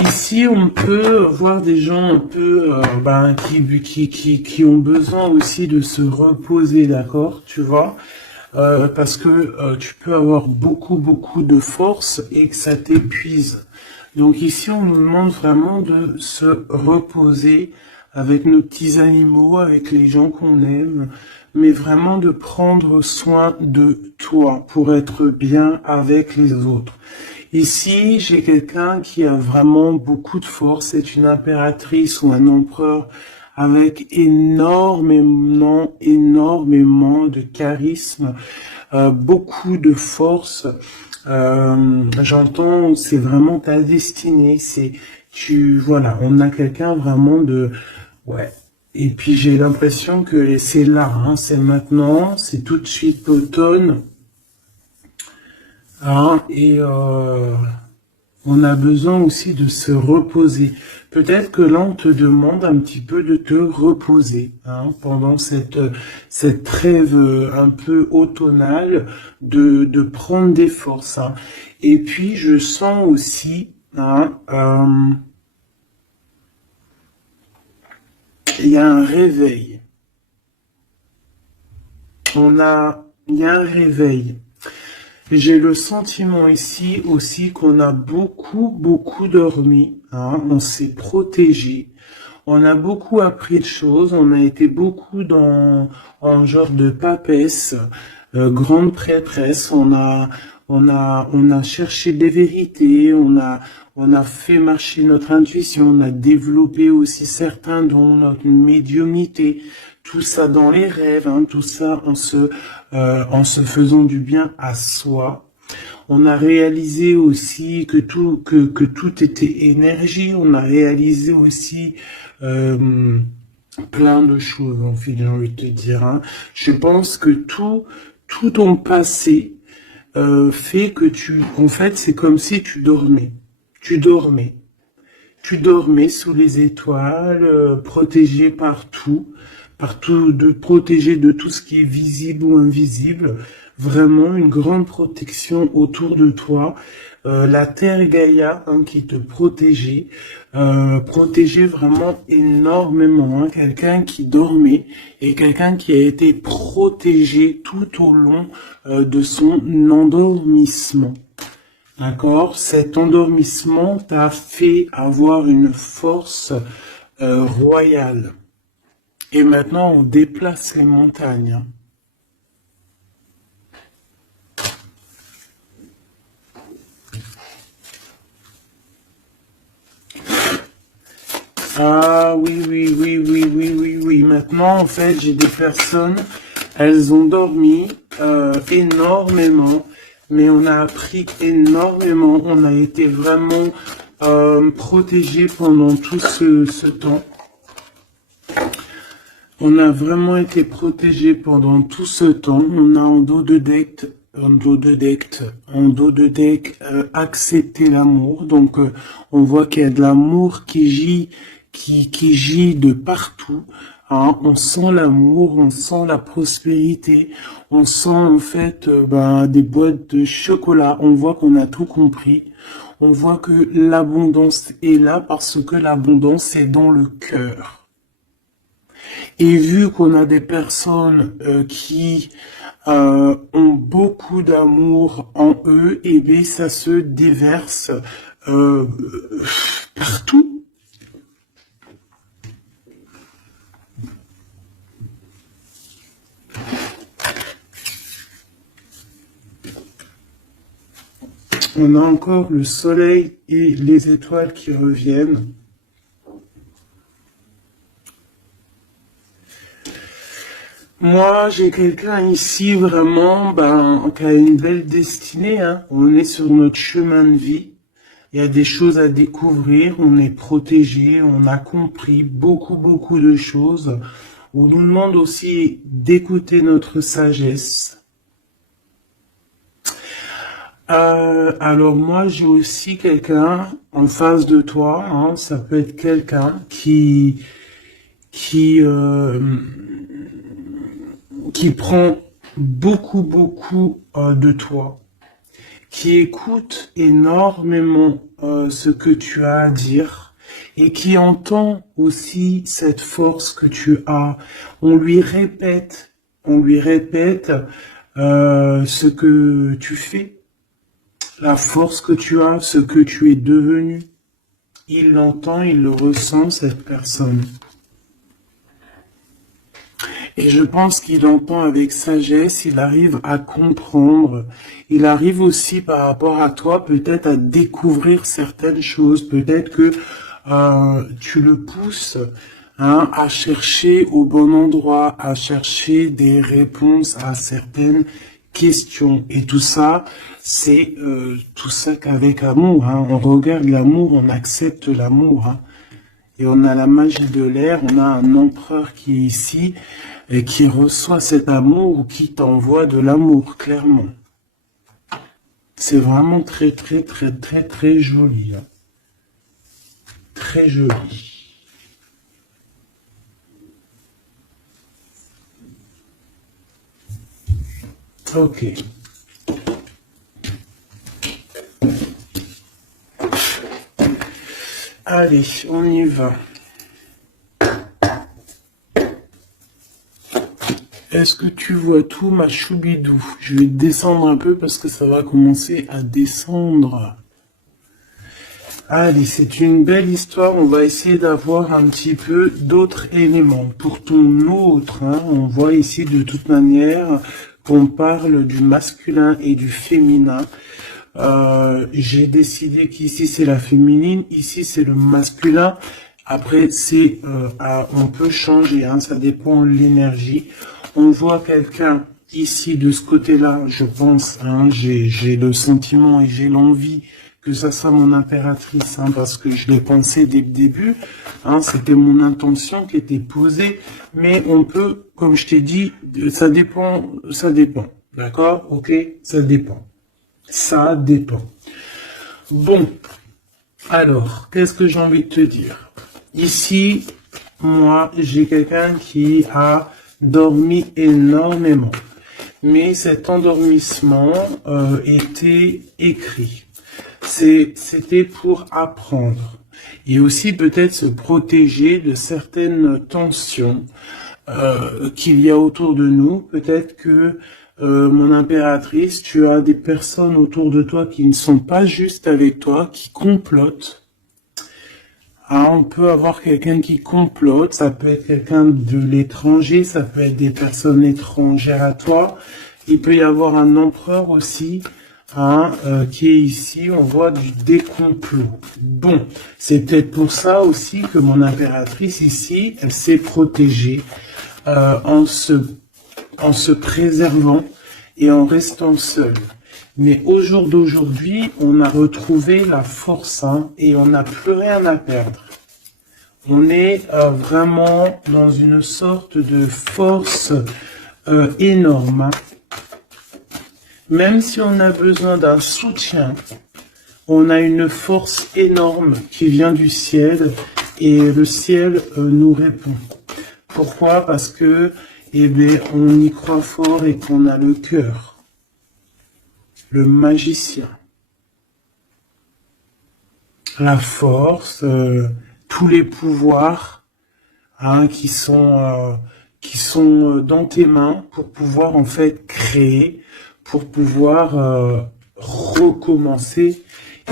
Ici, on peut voir des gens un peu qui ont besoin aussi de se reposer, d'accord, tu vois, parce que tu peux avoir beaucoup de force et que ça t'épuise. Donc ici, on nous demande vraiment de se reposer avec nos petits animaux, avec les gens qu'on aime, mais vraiment de prendre soin de toi pour être bien avec les autres. Ici, j'ai quelqu'un qui a vraiment beaucoup de force, c'est une impératrice ou un empereur avec énormément de charisme, beaucoup de force. J'entends, c'est vraiment ta destinée, voilà, on a quelqu'un vraiment ouais. Et puis j'ai l'impression que c'est là, hein, c'est maintenant, c'est tout de suite l'automne. Hein, et on a besoin aussi de se reposer. Peut-être que là, on te demande un petit peu de te reposer, hein, pendant cette trêve un peu automnale, de prendre des forces. Hein. Et puis, je sens aussi, hein, il y a un réveil. Il y a un réveil. J'ai le sentiment ici aussi qu'on a beaucoup dormi, hein, on s'est protégé, on a beaucoup appris de choses, on a été beaucoup dans un genre de papesse, grande prêtresse, on a cherché des vérités, on a fait marcher notre intuition, on a développé aussi certains dons, notre médiumnité, tout ça dans les rêves, hein, tout ça en se faisant du bien à soi. On a réalisé aussi que tout était énergie. On a réalisé aussi plein de choses, en fait, j'ai envie de te dire. Hein. Je pense que tout ton passé fait que en fait, c'est comme si tu dormais. Tu dormais. Tu dormais sous les étoiles, protégé protégé de tout ce qui est visible ou invisible. Vraiment une grande protection autour de toi. La Terre Gaïa, hein, qui te protégeait vraiment énormément. Hein, quelqu'un qui dormait et quelqu'un qui a été protégé tout au long de son endormissement. D'accord? Cet endormissement t'a fait avoir une force royale. Et maintenant, on déplace les montagnes. Ah oui. Maintenant, en fait, j'ai des personnes, elles ont dormi énormément, mais on a appris énormément. On a été vraiment protégés pendant tout ce temps. On a vraiment été protégés pendant tout ce temps. On a en dos de deck accepté l'amour. Donc on voit qu'il y a de l'amour qui gît de partout. Hein. On sent l'amour, on sent la prospérité, on sent en fait des boîtes de chocolat. On voit qu'on a tout compris. On voit que l'abondance est là parce que l'abondance est dans le cœur. Et vu qu'on a des personnes qui ont beaucoup d'amour en eux, et bien ça se déverse partout. On a encore le soleil et les étoiles qui reviennent. Moi, j'ai quelqu'un ici vraiment qui a une belle destinée. Hein. On est sur notre chemin de vie. Il y a des choses à découvrir. On est protégé. On a compris beaucoup de choses. On nous demande aussi d'écouter notre sagesse. Alors moi, j'ai aussi quelqu'un en face de toi. Hein. Ça peut être quelqu'un qui prend beaucoup de toi, qui écoute énormément ce que tu as à dire et qui entend aussi cette force que tu as. On lui répète ce que tu fais, la force que tu as, ce que tu es devenu. Il l'entend, il le ressent, cette personne. Et je pense qu'il entend avec sagesse, il arrive à comprendre, il arrive aussi par rapport à toi peut-être à découvrir certaines choses, peut-être que tu le pousses à chercher au bon endroit, à chercher des réponses à certaines questions. Et tout ça, c'est tout ça qu'avec amour. On regarde l'amour, on accepte l'amour. Et on a la magie de l'air, on a un empereur qui est ici et qui reçoit cet amour ou qui t'envoie de l'amour, clairement. C'est vraiment très, très, très, très, très joli. Très joli. Ok. Allez, on y va. Est-ce que tu vois tout, ma choubidou? Je vais descendre un peu parce que ça va commencer à descendre. Allez, c'est une belle histoire. On va essayer d'avoir un petit peu d'autres éléments. Pour ton autre, on voit ici de toute manière qu'on parle du masculin et du féminin. J'ai décidé qu'ici c'est la féminine, ici c'est le masculin. Après c'est on peut changer, ça dépend de l'énergie. On voit quelqu'un ici de ce côté-là, je pense, j'ai le sentiment et j'ai l'envie que ça soit mon impératrice, parce que je l'ai pensé dès le début. C'était mon intention qui était posée, mais on peut, comme je t'ai dit, ça dépend, d'accord, ok, ça dépend. Ça dépend. Bon, alors, qu'est-ce que j'ai envie de te dire? Ici, moi, j'ai quelqu'un qui a dormi énormément. Mais cet endormissement était écrit. C'était pour apprendre. Et aussi peut-être se protéger de certaines tensions qu'il y a autour de nous. Peut-être que mon impératrice, tu as des personnes autour de toi qui ne sont pas justes avec toi, qui complotent. On peut avoir quelqu'un qui complote, ça peut être quelqu'un de l'étranger, ça peut être des personnes étrangères à toi. Il peut y avoir un empereur aussi, qui est ici, on voit des complots. Bon, c'est peut-être pour ça aussi que mon impératrice ici, elle s'est protégée en se préservant et en restant seule. Mais au jour d'aujourd'hui, on a retrouvé la force et on n'a plus rien à perdre. On est vraiment dans une sorte de force énorme. Même si on a besoin d'un soutien, on a une force énorme qui vient du ciel et le ciel nous répond. Pourquoi? Parce que on y croit fort et qu'on a le cœur. Le magicien. La force, tous les pouvoirs qui sont dans tes mains pour pouvoir en fait créer, pour pouvoir recommencer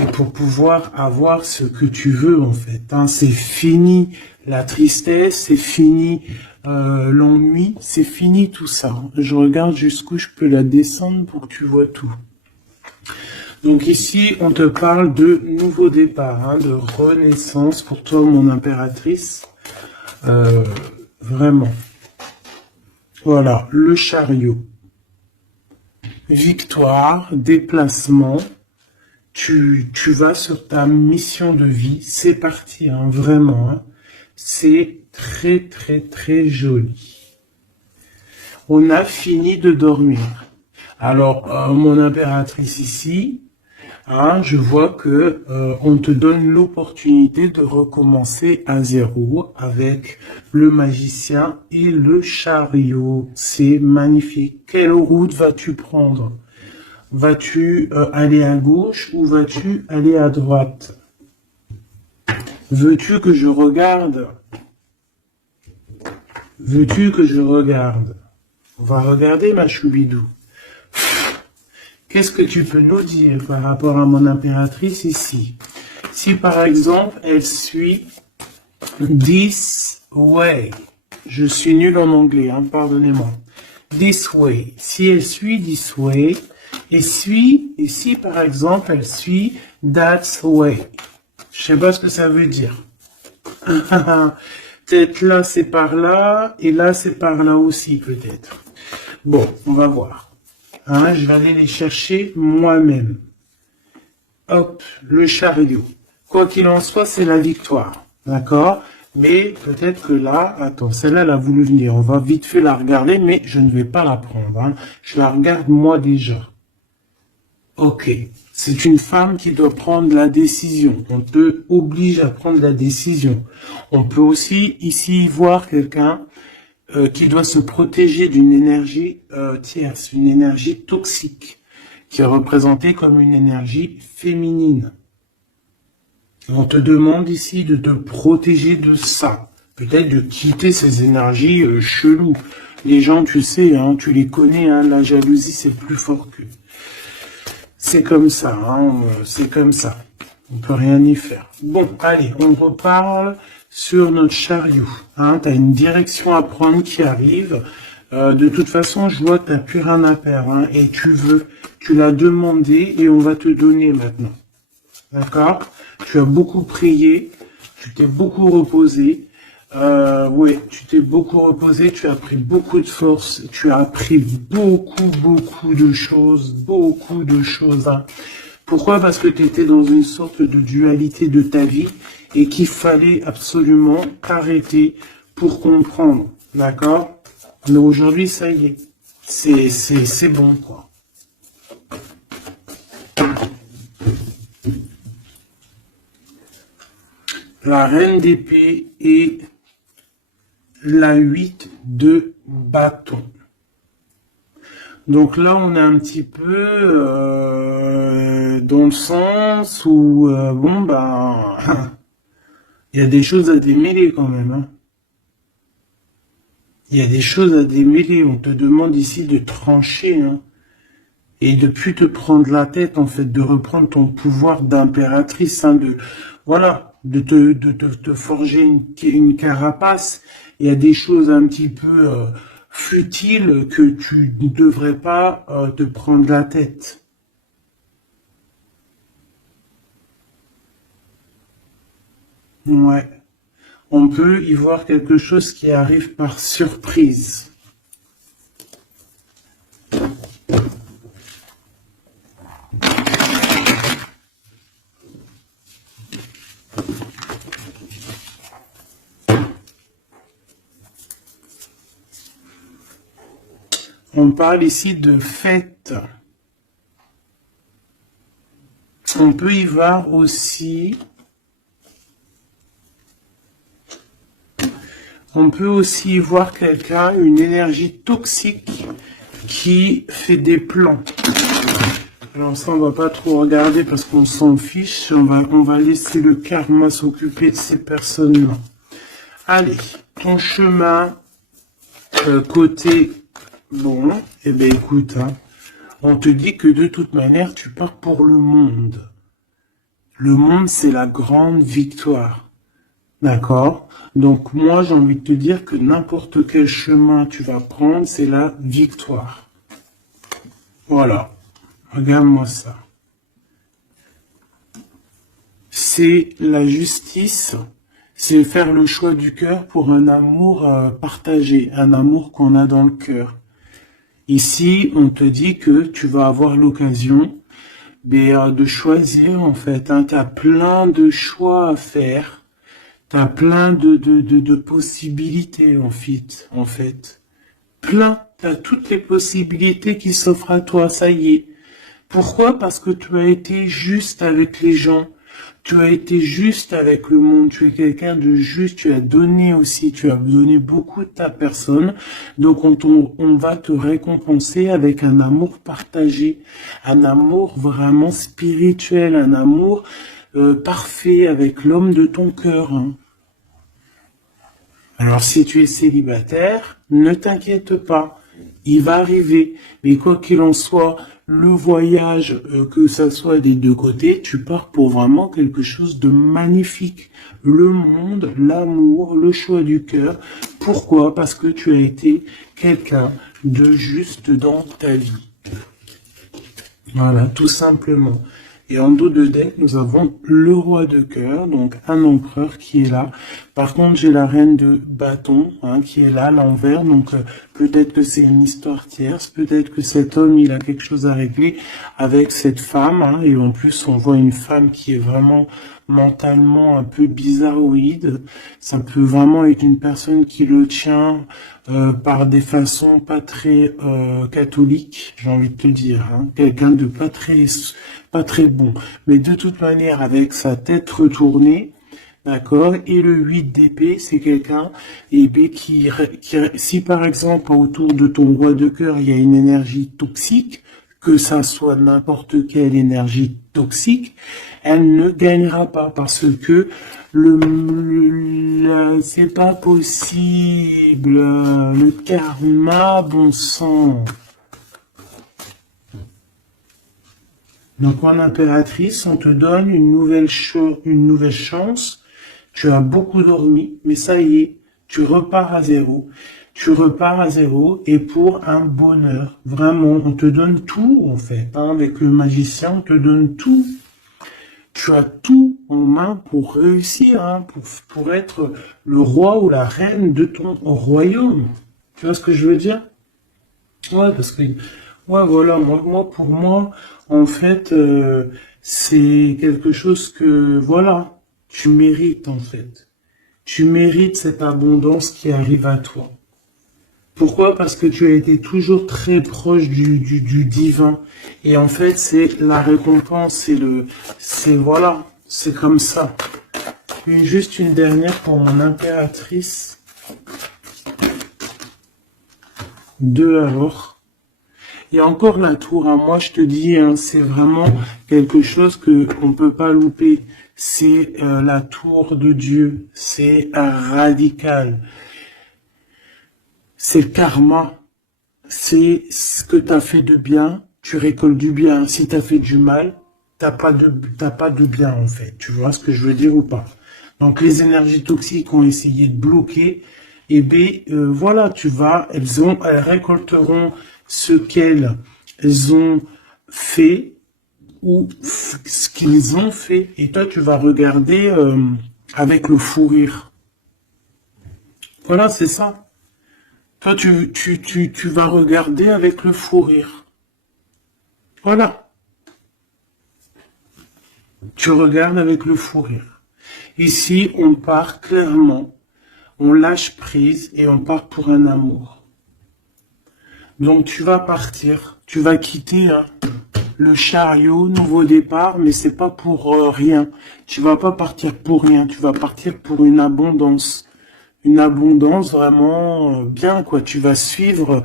et pour pouvoir avoir ce que tu veux en fait. C'est fini la tristesse, c'est fini l'ennui, c'est fini tout ça. Je regarde jusqu'où je peux la descendre pour que tu vois tout. Donc ici, on te parle de nouveau départ, de renaissance pour toi, mon impératrice. Vraiment. Voilà, le chariot. Victoire, déplacement. Tu vas sur ta mission de vie. C'est parti, vraiment. C'est très, très, très joli. On a fini de dormir. Alors, mon impératrice ici, je vois que on te donne l'opportunité de recommencer à zéro avec le magicien et le chariot. C'est magnifique. Quelle route vas-tu prendre? Vas-tu aller à gauche ou vas-tu aller à droite? Veux-tu que je regarde? Veux-tu que je regarde? On va regarder, ma choubidou. Qu'est-ce que tu peux nous dire par rapport à mon impératrice ici? Si par exemple, elle suit this way. Je suis nul en anglais, hein, pardonnez-moi. This way. Si elle suit this way, et si par exemple, elle suit that way. Je sais pas ce que ça veut dire. Peut-être là, c'est par là, et là, c'est par là aussi, peut-être. Bon, on va voir. Hein, je vais aller les chercher moi-même. Hop, le chariot. Quoi qu'il en soit, c'est la victoire. D'accord? Mais peut-être que là, attends, celle-là, elle a voulu venir. On va vite fait la regarder, mais je ne vais pas la prendre. Hein. Je la regarde moi déjà. Ok. C'est une femme qui doit prendre la décision. On te oblige à prendre la décision. On peut aussi ici voir quelqu'un qui doit se protéger d'une énergie tierce, une énergie toxique, qui est représentée comme une énergie féminine. On te demande ici de te protéger de ça. Peut-être de quitter ces énergies cheloues. Les gens, tu sais, hein, tu les connais, hein, la jalousie, c'est plus fort qu'eux. C'est comme ça, hein, c'est comme ça. On peut rien y faire. Bon, allez, on reparle sur notre chariot. Hein, tu as une direction à prendre qui arrive. De toute façon, je vois que tu n'as plus rien à perdre. Hein, et tu l'as demandé et on va te donner maintenant. D'accord? Tu as beaucoup prié, tu t'es beaucoup reposé. Ouais, tu t'es beaucoup reposé, tu as pris beaucoup de force, tu as appris beaucoup de choses, Hein. Pourquoi? Parce que tu étais dans une sorte de dualité de ta vie et qu'il fallait absolument t'arrêter pour comprendre. D'accord? Mais aujourd'hui, ça y est, c'est bon, quoi. La reine d'épée et la 8 de bâton. Donc là, on est un petit peu dans le sens où, bon, ben, il y a des choses à démêler quand même. Hein. Il y a des choses à démêler. On te demande ici de trancher. Hein. Et de plus te prendre la tête, en fait, de reprendre ton pouvoir d'impératrice, hein, de te forger une carapace. Il y a des choses un petit peu futiles que tu ne devrais pas te prendre la tête. Ouais. On peut y voir quelque chose qui arrive par surprise. On parle ici de fête. On peut y voir aussi... On peut aussi y voir quelqu'un, une énergie toxique qui fait des plans. Alors ça, on va pas trop regarder parce qu'on s'en fiche. On va laisser le karma s'occuper de ces personnes-là. Allez, ton chemin côté... Bon, eh bien écoute, hein, on te dit que de toute manière, tu pars pour le monde. Le monde, c'est la grande victoire. D'accord? Donc moi, j'ai envie de te dire que n'importe quel chemin tu vas prendre, c'est la victoire. Voilà. Regarde-moi ça. C'est la justice, c'est faire le choix du cœur pour un amour partagé, un amour qu'on a dans le cœur. Ici, on te dit que tu vas avoir l'occasion de choisir, en fait. Hein, tu as plein de choix à faire. Tu as plein de possibilités, en fait. Plein. Tu as toutes les possibilités qui s'offrent à toi, ça y est. Pourquoi? Parce que tu as été juste avec les gens. Tu as été juste avec le monde, tu es quelqu'un de juste, tu as donné aussi, tu as donné beaucoup de ta personne. Donc on va te récompenser avec un amour partagé, un amour vraiment spirituel, un amour parfait avec l'homme de ton cœur, hein. Alors si tu es célibataire, ne t'inquiète pas, il va arriver. Mais quoi qu'il en soit, le voyage, que ça soit des deux côtés, tu pars pour vraiment quelque chose de magnifique. Le monde, l'amour, le choix du cœur. Pourquoi? Parce que tu as été quelqu'un de juste dans ta vie. Voilà, tout simplement. Et en dos de deck, nous avons le roi de cœur, donc un empereur qui est là. Par contre, j'ai la reine de bâton, hein, qui est là, à l'envers. Donc, peut-être que c'est une histoire tierce. Peut-être que cet homme, il a quelque chose à régler avec cette femme, hein. Et en plus, on voit une femme qui est vraiment mentalement un peu bizarroïde. Ça peut vraiment être une personne qui le tient par des façons pas très catholiques, j'ai envie de te le dire, hein. Quelqu'un de pas très bon. Mais de toute manière, avec sa tête retournée, d'accord, et le 8 d'épée, c'est quelqu'un si par exemple autour de ton roi de cœur, il y a une énergie toxique, que ça soit n'importe quelle énergie toxique, elle ne gagnera pas parce que c'est pas possible. Le karma, bon sang. Donc en impératrice, on te donne une nouvelle chance. Tu as beaucoup dormi, mais ça y est, tu repars à zéro. Tu repars à zéro et pour un bonheur. Vraiment, on te donne tout en fait, hein. Avec le magicien, on te donne tout. Tu as tout en main pour réussir, hein, pour être le roi ou la reine de ton royaume. Tu vois ce que je veux dire? Ouais, parce que, ouais, voilà, pour moi, en fait, c'est quelque chose que, voilà, tu mérites, en fait. Tu mérites cette abondance qui arrive à toi. Pourquoi? Parce que tu as été toujours très proche du divin. Et en fait, c'est la récompense, voilà, c'est comme ça. Juste une dernière pour mon impératrice. 2 alors. Et encore la tour, hein. Moi je te dis, hein, c'est vraiment quelque chose que on peut pas louper. C'est la tour de Dieu. C'est radical. C'est le karma. C'est ce que tu as fait de bien, tu récoltes du bien. Si tu as fait du mal, t'as pas de bien en fait. Tu vois ce que je veux dire ou pas? Donc les énergies toxiques ont essayé de bloquer. Et bien voilà, elles récolteront ce qu'elles ont fait ou ce qu'ils ont fait. Et toi, tu vas regarder avec le fou rire. Voilà, c'est ça. Toi, tu vas regarder avec le fou rire. Voilà. Tu regardes avec le fou rire. Ici, on part clairement. On lâche prise et on part pour un amour. Donc, tu vas partir. Tu vas quitter, hein, le chariot, nouveau départ, mais c'est pas pour rien. Tu vas pas partir pour rien. Tu vas partir pour une abondance. Une abondance vraiment bien, quoi. Tu vas suivre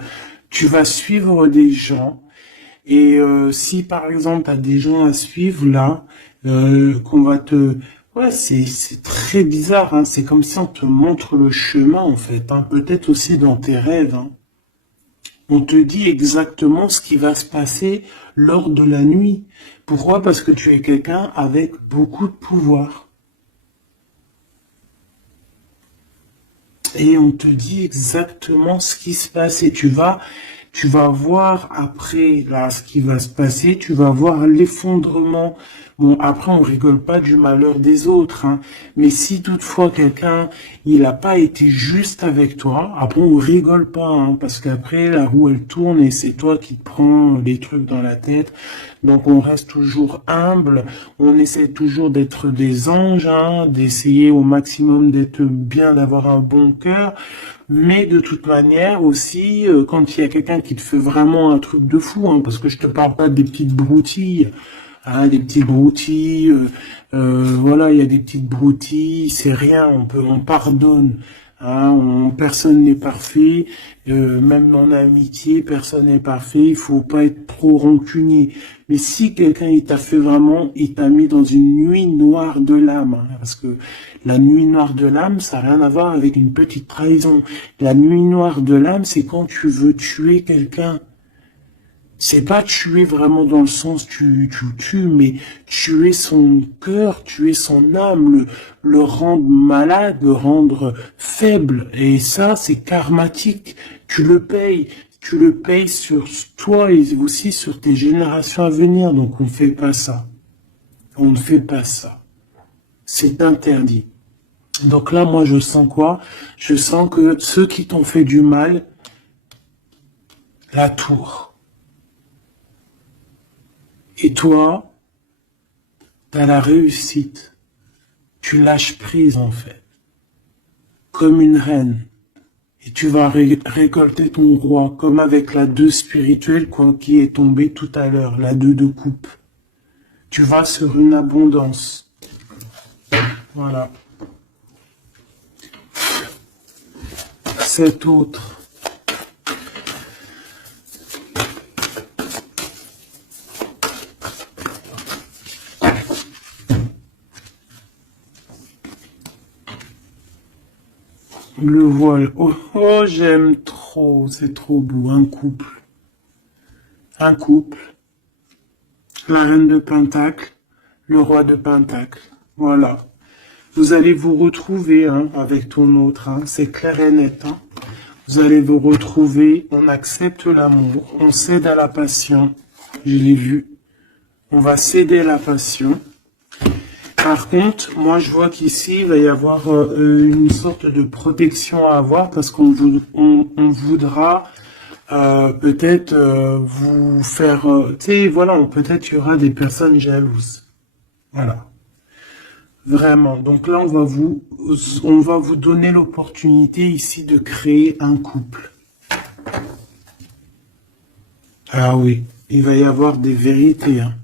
des gens. Et si par exemple tu as des gens à suivre là, qu'on va te... Ouais, c'est très bizarre, hein. C'est comme si on te montre le chemin en fait, hein. Peut-être aussi dans tes rêves, hein. On te dit exactement ce qui va se passer lors de la nuit. Pourquoi? Parce que tu es quelqu'un avec beaucoup de pouvoir. Et on te dit exactement ce qui se passe et tu vas voir après là ce qui va se passer, tu vas voir l'effondrement. Bon, après on rigole pas du malheur des autres, hein, mais si toutefois quelqu'un il n'a pas été juste avec toi, après on rigole pas, hein, parce qu'après la roue elle tourne et c'est toi qui te prends les trucs dans la tête. Donc on reste toujours humble, on essaie toujours d'être des anges, hein, d'essayer au maximum d'être bien, d'avoir un bon cœur. Mais de toute manière aussi, quand il y a quelqu'un qui te fait vraiment un truc de fou, hein, parce que je te parle pas des petites broutilles, hein, des petites broutilles, voilà, il y a des petites broutilles, c'est rien, on pardonne, hein, personne n'est parfait, même en amitié, personne n'est parfait, il faut pas être trop rancunier. Mais si quelqu'un il t'a fait vraiment, il t'a mis dans une nuit noire de l'âme, hein, parce que la nuit noire de l'âme, ça n'a rien à voir avec une petite trahison. La nuit noire de l'âme, c'est quand tu veux tuer quelqu'un. C'est pas tuer vraiment dans le sens tu tues, mais tuer son cœur, tuer son âme, le rendre malade, le rendre faible. Et ça, c'est karmatique. Tu le payes. Tu le payes sur toi et aussi sur tes générations à venir. Donc on ne fait pas ça. On ne fait pas ça. C'est interdit. Donc là, moi, je sens quoi? Je sens que ceux qui t'ont fait du mal, la tour. Et toi, t'as la réussite. Tu lâches prise, en fait. Comme une reine. Et tu vas récolter ton roi, comme avec la 2 spirituelle qui est tombée tout à l'heure, la 2 de coupe. Tu vas sur une abondance. Voilà. Cet autre. Le voile. Oh, oh, j'aime trop. C'est trop beau. Un couple. Un couple. La reine de Pentacle. Le roi de Pentacle. Voilà. Vous allez vous retrouver hein, avec ton autre. Hein. C'est clair et net. Hein. Vous allez vous retrouver. On accepte l'amour. On cède à la passion. Je l'ai vu. On va céder à la passion. Par contre, moi je vois qu'ici il va y avoir une sorte de protection à avoir parce on voudra peut-être vous faire, tu sais, voilà, peut-être il y aura des personnes jalouses. Voilà, vraiment. Donc là, on va vous donner l'opportunité ici de créer un couple. Ah oui, il va y avoir des vérités, hein.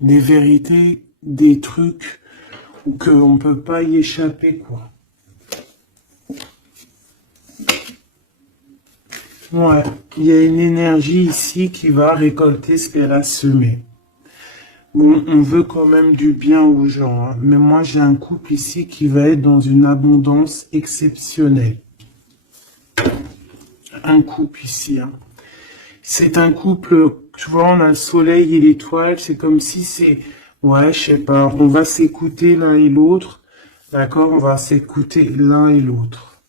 Des vérités, des trucs qu'on ne peut pas y échapper, quoi. Ouais, il y a une énergie ici qui va récolter ce qu'elle a semé. Bon, on veut quand même du bien aux gens, hein, mais moi j'ai un couple ici qui va être dans une abondance exceptionnelle. Un couple ici, hein. C'est un couple, tu vois, on a le soleil et l'étoile, c'est comme si c'est, ouais, je sais pas, on va s'écouter l'un et l'autre, d'accord, on va s'écouter l'un et l'autre.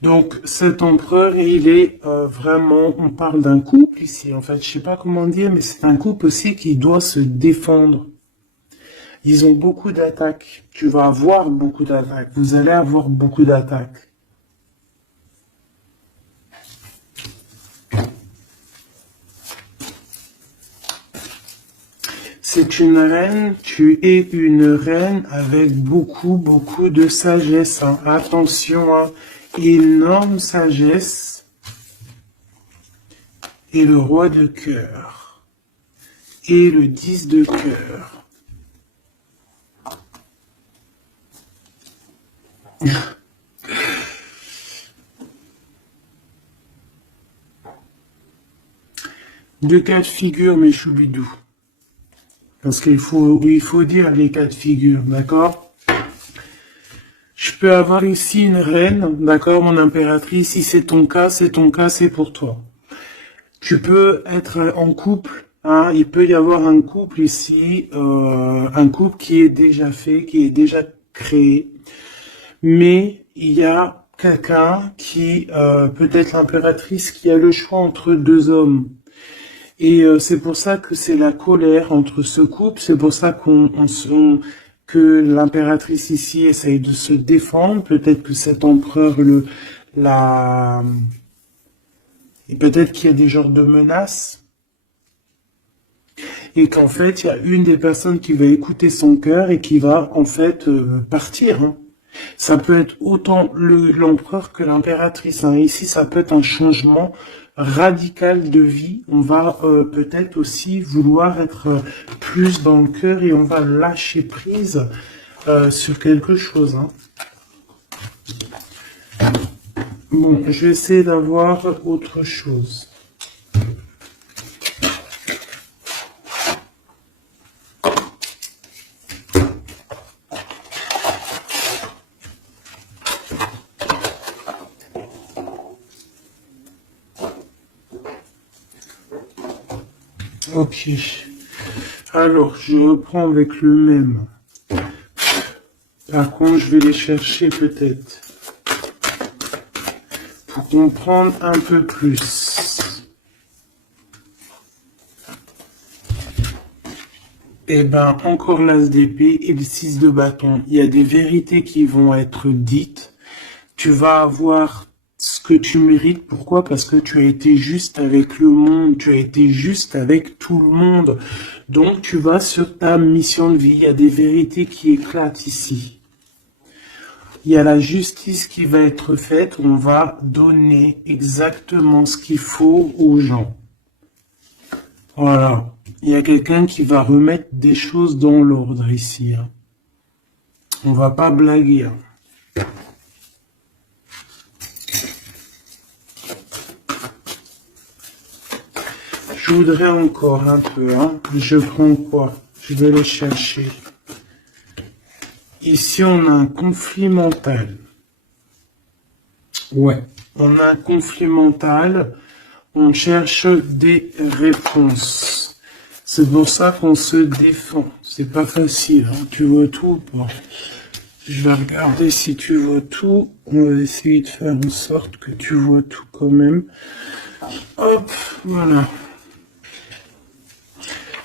Donc, cet empereur, il est vraiment, on parle d'un couple ici, en fait, je sais pas comment dire, mais c'est un couple aussi qui doit se défendre. Ils ont beaucoup d'attaques, tu vas avoir beaucoup d'attaques, vous allez avoir beaucoup d'attaques. C'est une reine, tu es une reine avec beaucoup de sagesse. Hein. Attention, hein. Énorme sagesse. Et le roi de cœur. Et le 10 de cœur. Deux cas de figure, mes choubidous. Parce qu'il faut dire les cas de figure, d'accord? Je peux avoir ici une reine, d'accord, mon impératrice, si c'est ton cas, c'est ton cas, c'est pour toi. Tu peux être en couple, hein, il peut y avoir un couple ici, un couple qui est déjà fait, qui est déjà créé, mais il y a quelqu'un qui, peut-être l'impératrice, qui a le choix entre deux hommes. Et c'est pour ça que c'est la colère entre ce couple, c'est pour ça que l'impératrice ici essaye de se défendre, peut-être que cet empereur et peut-être qu'il y a des genres de menaces, et qu'en fait, il y a une des personnes qui va écouter son cœur et qui va en fait partir. Hein. Ça peut être autant l'empereur que l'impératrice, hein. Ici, ça peut être un changement radical de vie. On va peut-être aussi vouloir être plus dans le cœur et on va lâcher prise sur quelque chose, hein. Bon, je vais essayer d'avoir autre chose. Ok. Alors, je reprends avec le même. Par contre, je vais les chercher peut-être. Pour comprendre un peu plus. Eh ben, encore l'as d'épée et le 6 de bâton. Il y a des vérités qui vont être dites. Tu vas avoir ce que tu mérites. Pourquoi? Parce que tu as été juste avec le monde. Tu as été juste avec tout le monde. Donc, tu vas sur ta mission de vie. Il y a des vérités qui éclatent ici. Il y a la justice qui va être faite. On va donner exactement ce qu'il faut aux gens. Voilà. Il y a quelqu'un qui va remettre des choses dans l'ordre ici, hein. On va pas blaguer, hein. Je voudrais encore un peu, hein. Je prends quoi? Je vais le chercher. Ici, on a un conflit mental. Ouais, on a un conflit mental. On cherche des réponses. C'est pour ça qu'on se défend. C'est pas facile, hein. Tu vois tout ou pas? Je vais regarder si tu vois tout. On va essayer de faire en sorte que tu vois tout quand même. Hop, voilà.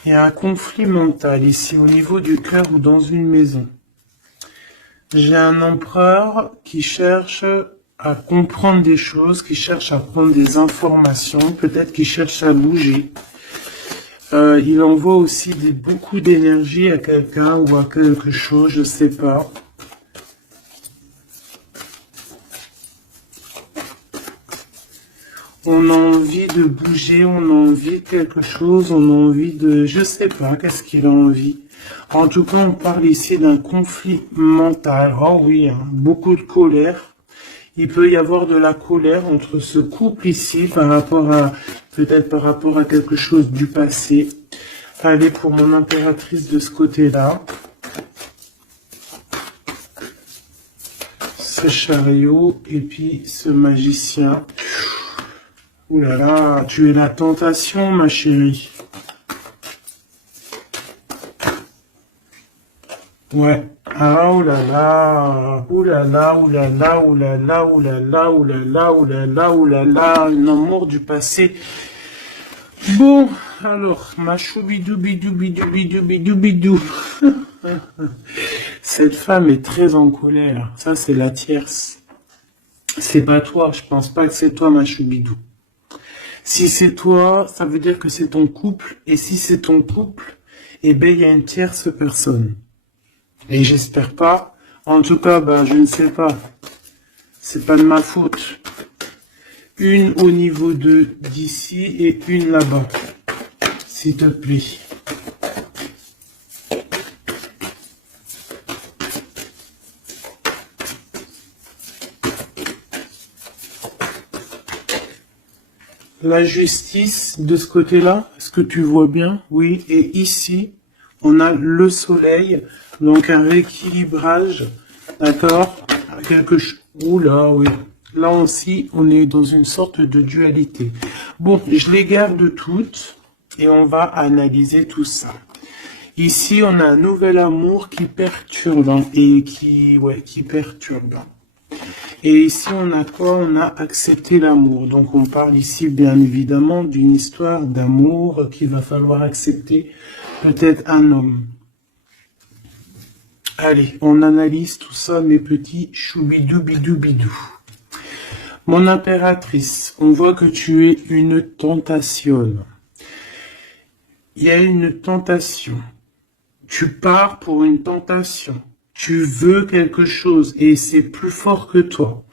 Il y a un conflit mental ici au niveau du cœur ou dans une maison. J'ai un empereur qui cherche à comprendre des choses, qui cherche à prendre des informations, peut-être qu'il cherche à bouger. Il envoie aussi beaucoup d'énergie à quelqu'un ou à quelque chose, je sais pas. On a envie de bouger, on a envie de quelque chose, on a envie de... Je sais pas, qu'est-ce qu'il a envie. En tout cas, on parle ici d'un conflit mental. Oh oui, hein, beaucoup de colère. Il peut y avoir de la colère entre ce couple ici par rapport à... Peut-être par rapport à quelque chose du passé. Allez, pour mon impératrice de ce côté-là. Ce chariot et puis ce magicien. Ouh là là, tu es la tentation, ma chérie. Ouais. Ah, oh là là, oh là là, oh là là, oh là là, oh là là, oh là là, oh là là, oh là là, un amour du passé. Bon, alors, ma choubidou, bidou, bidou, bidou, bidou, bidou. Cette femme est très en colère. Ça, c'est la tierce. C'est pas toi, je pense pas que c'est toi, ma choubidou. Si c'est toi, ça veut dire que c'est ton couple. Et si c'est ton couple, eh ben, il y a une tierce personne. Et j'espère pas. En tout cas, ben, je ne sais pas. C'est pas de ma faute. Une au niveau d'ici et une là-bas. S'il te plaît. La justice de ce côté-là, est-ce que tu vois bien? Oui. Et ici, on a le soleil, donc un rééquilibrage, d'accord? Quelque chose. Oula, oui. Là aussi, on est dans une sorte de dualité. Bon, je les garde toutes et on va analyser tout ça. Ici, on a un nouvel amour qui perturbe hein, et qui perturbe. Et ici, on a quoi? On a accepté l'amour. Donc, on parle ici, bien évidemment, d'une histoire d'amour qu'il va falloir accepter. Peut-être un homme. Allez, on analyse tout ça, mes petits choubidou bidou bidou. Mon impératrice, on voit que tu es une tentation. Il y a une tentation. Tu pars pour une tentation. Tu veux quelque chose et c'est plus fort que toi.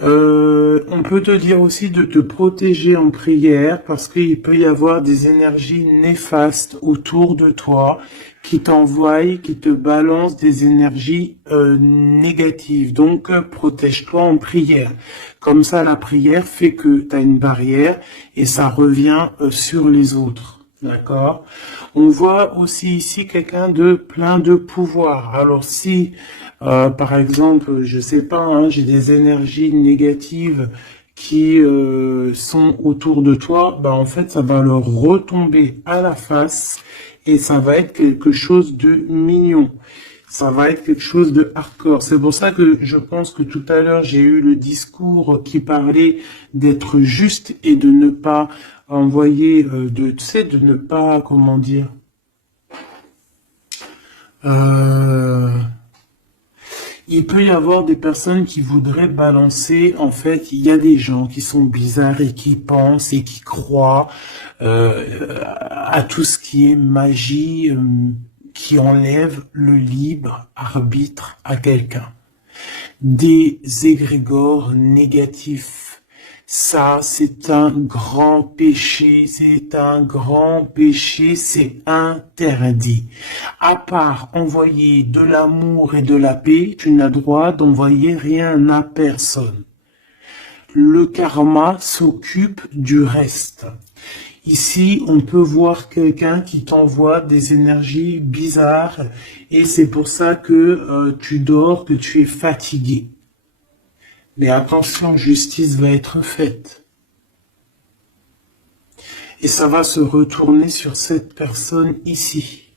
On peut te dire aussi de te protéger en prière parce qu'il peut y avoir des énergies néfastes autour de toi qui t'envoient, qui te balancent des énergies négatives. Donc, protège-toi en prière. Comme ça, la prière fait que tu as une barrière et ça revient sur les autres. D'accord? On voit aussi ici quelqu'un de plein de pouvoir. Alors si, par exemple, je sais pas, hein, j'ai des énergies négatives qui sont autour de toi, bah en fait ça va leur retomber à la face et ça va être quelque chose de mignon. Ça va être quelque chose de hardcore. C'est pour ça que je pense que tout à l'heure, j'ai eu le discours qui parlait d'être juste et de ne pas envoyer, tu sais, de ne pas, comment dire, euh, il peut y avoir des personnes qui voudraient balancer, en fait, il y a des gens qui sont bizarres et qui pensent et qui croient à tout ce qui est magie, qui enlève le libre arbitre à quelqu'un. Des égrégores négatifs. Ça, c'est un grand péché, c'est un grand péché, c'est interdit. À part envoyer de l'amour et de la paix, tu n'as droit d'envoyer rien à personne. Le karma s'occupe du reste. Ici, on peut voir quelqu'un qui t'envoie des énergies bizarres et c'est pour ça que tu dors, que tu es fatigué. Mais attention, justice va être faite. Et ça va se retourner sur cette personne ici.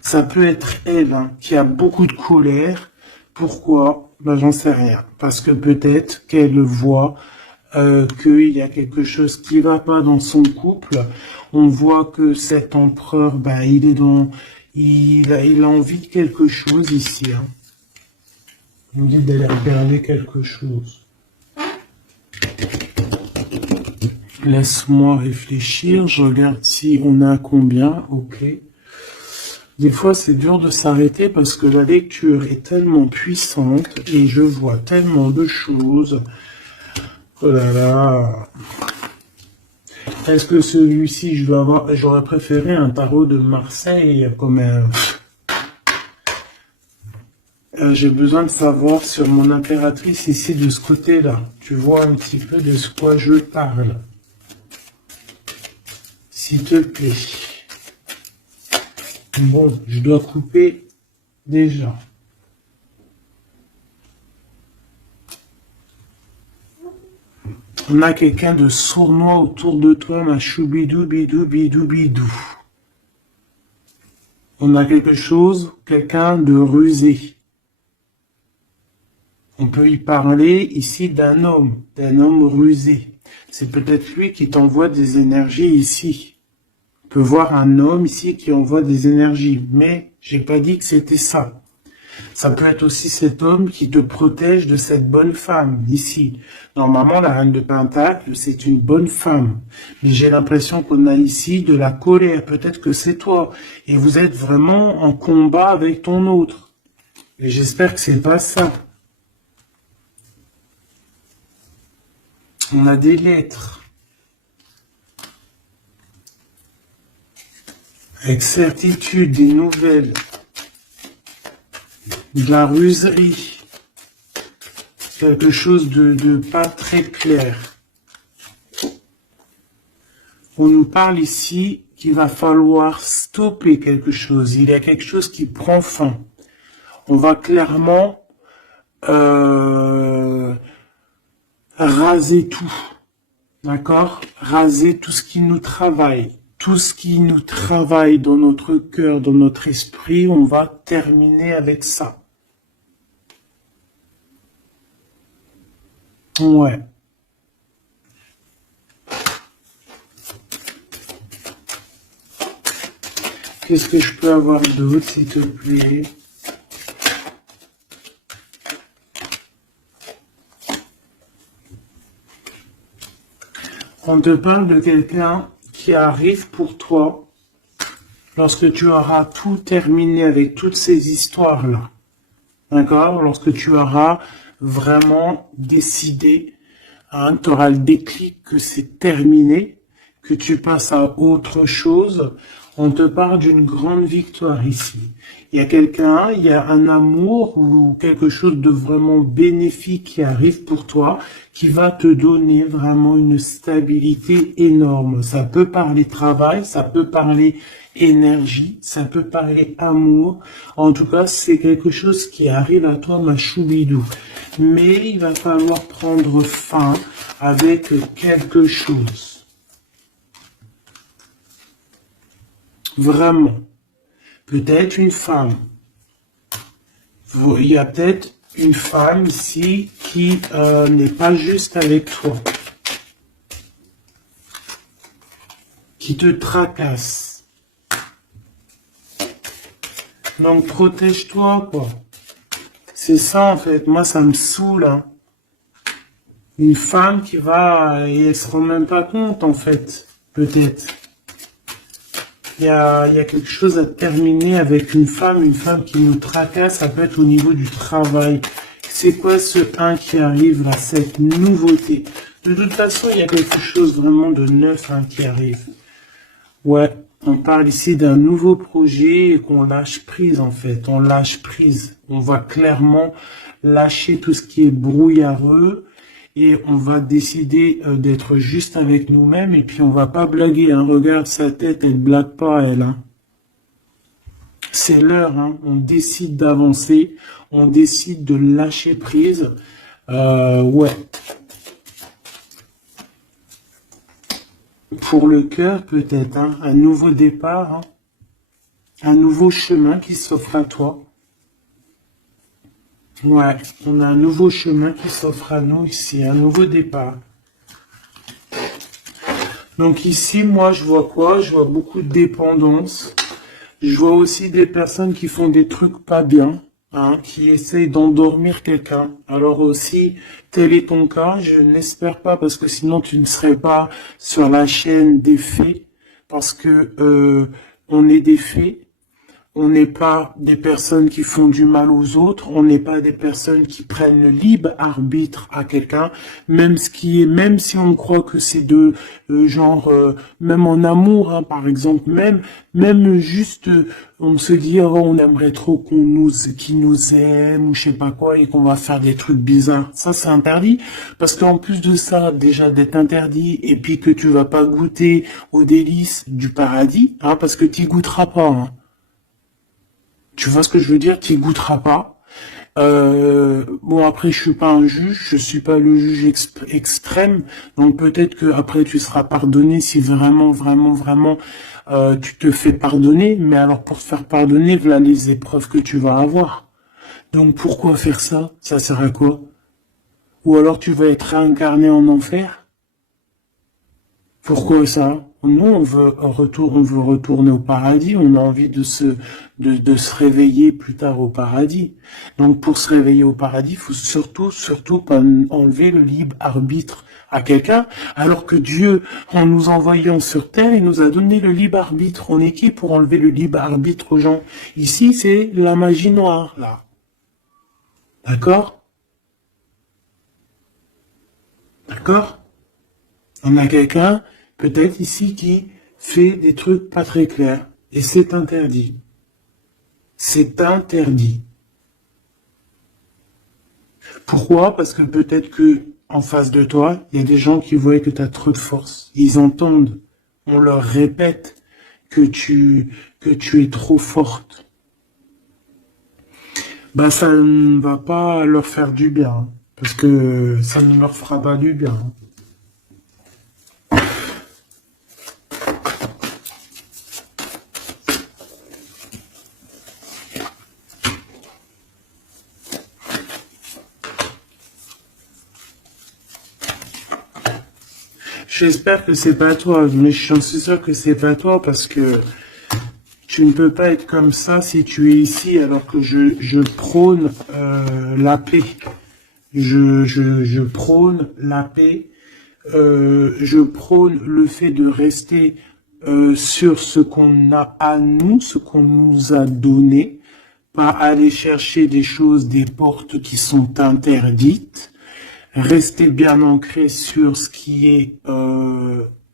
Ça peut être elle hein, qui a beaucoup de colère. Pourquoi? Ben, j'en sais rien. Parce que peut-être qu'elle voit qu'il y a quelque chose qui va pas dans son couple. On voit que cet empereur, ben, il a envie de quelque chose ici. Hein. Il me dit d'aller regarder quelque chose. Laisse-moi réfléchir. Je regarde si on a combien. Ok. Des fois, c'est dur de s'arrêter parce que la lecture est tellement puissante et je vois tellement de choses. Oh là là. Est-ce que celui-ci, j'aurais préféré un tarot de Marseille comme un... j'ai besoin de savoir sur mon impératrice ici de ce côté-là. Tu vois un petit peu de ce quoi je parle. S'il te plaît. Bon, je dois couper déjà. On a quelqu'un de sournois autour de toi, ma choubidou, bidou, bidou, bidou. On a quelque chose, quelqu'un de rusé. On peut y parler ici d'un homme rusé. C'est peut-être lui qui t'envoie des énergies ici. On peut voir un homme ici qui envoie des énergies, mais j'ai pas dit que c'était ça. Ça peut être aussi cet homme qui te protège de cette bonne femme, ici. Normalement, la reine de Pentacle, c'est une bonne femme. Mais j'ai l'impression qu'on a ici de la colère. Peut-être que c'est toi. Et vous êtes vraiment en combat avec ton autre. Et j'espère que c'est pas ça. On a des lettres. Avec certitude, des nouvelles. De la ruserie. Quelque chose de pas très clair. On nous parle ici qu'il va falloir stopper quelque chose. Il y a quelque chose qui prend fin. On va clairement raser tout. D'accord? Raser tout ce qui nous travaille. Tout ce qui nous travaille dans notre cœur, dans notre esprit, on va terminer avec ça. Ouais. Qu'est-ce que je peux avoir d'autre, s'il te plaît? On te parle de quelqu'un qui arrive pour toi lorsque tu auras tout terminé avec toutes ces histoires-là. D'accord? Lorsque tu auras vraiment décidé, hein, tu auras le déclic que c'est terminé, que tu passes à autre chose, on te parle d'une grande victoire ici. Il y a quelqu'un, il y a un amour ou quelque chose de vraiment bénéfique qui arrive pour toi, qui va te donner vraiment une stabilité énorme. Ça peut parler travail, ça peut parler énergie, ça peut parler amour. En tout cas, c'est quelque chose qui arrive à toi, ma choubidou. Mais il va falloir prendre fin avec quelque chose. Vraiment. Peut-être une femme. Il y a peut-être une femme ici qui n'est pas juste avec toi. Qui te tracasse. Donc protège-toi, quoi. C'est ça, en fait. Moi, ça me saoule, hein. Une femme qui va... Et elle se rend même pas compte, en fait. Peut-être. Il y a quelque chose à terminer avec une femme qui nous tracasse, ça peut être au niveau du travail. C'est quoi ce 1 qui arrive là, cette nouveauté? De toute façon, il y a quelque chose vraiment de neuf hein, qui arrive. Ouais, on parle ici d'un nouveau projet et qu'on lâche prise en fait. On lâche prise. On va clairement lâcher tout ce qui est brouillareux. Et on va décider d'être juste avec nous-mêmes et puis on va pas blaguer. Hein. Regarde sa tête, elle blague pas elle. Hein. C'est l'heure. Hein. On décide d'avancer, on décide de lâcher prise. Ouais. Pour le cœur peut-être hein, un nouveau départ, hein. Un nouveau chemin qui s'offre à toi. Ouais, on a un nouveau chemin qui s'offre à nous ici, un nouveau départ. Donc ici, moi, je vois quoi? Je vois beaucoup de dépendance. Je vois aussi des personnes qui font des trucs pas bien, hein, qui essayent d'endormir quelqu'un. Alors aussi, tel est ton cas, je n'espère pas, parce que sinon tu ne serais pas sur la chaîne des faits, parce que on est des faits. On n'est pas des personnes qui font du mal aux autres, on n'est pas des personnes qui prennent le libre arbitre à quelqu'un, même si on croit que c'est de genre, même en amour, hein, par exemple, même juste, on se dit, oh, on aimerait trop qu'il nous aime ou je sais pas quoi et qu'on va faire des trucs bizarres. Ça, c'est interdit, parce qu'en plus de ça, déjà d'être interdit et puis que tu vas pas goûter aux délices du paradis, hein, parce que tu goûteras pas. Hein. Tu vois ce que je veux dire? Tu y goûteras pas. Bon après je suis pas un juge, je suis pas le juge extrême, donc peut-être que après tu seras pardonné si vraiment tu te fais pardonner, mais alors pour te faire pardonner, voilà les épreuves que tu vas avoir. Donc pourquoi faire ça? Ça sert à quoi? Ou alors tu vas être réincarné en enfer? Pourquoi ça? Nous, on veut retourner au paradis, on a envie de se réveiller plus tard au paradis. Donc, pour se réveiller au paradis, il faut surtout pas enlever le libre arbitre à quelqu'un, alors que Dieu, en nous envoyant sur terre, il nous a donné le libre arbitre. On est qui pour enlever le libre arbitre aux gens? Ici, c'est la magie noire, là. D'accord? D'accord? On a quelqu'un, peut-être ici, qui fait des trucs pas très clairs. Et c'est interdit. C'est interdit. Pourquoi? Parce que peut-être que en face de toi, il y a des gens qui voient que tu as trop de force. Ils entendent. On leur répète que tu es trop forte. Bah, ça ne va pas leur faire du bien. Hein, parce que ça ne leur fera pas du bien. Hein. J'espère que c'est pas toi, mais je suis sûr que c'est pas toi parce que tu ne peux pas être comme ça si tu es ici alors que je prône la paix. Je prône la paix. Je prône le fait de rester sur ce qu'on a à nous, ce qu'on nous a donné. pas aller chercher des choses, des portes qui sont interdites. Rester bien ancré sur ce qui est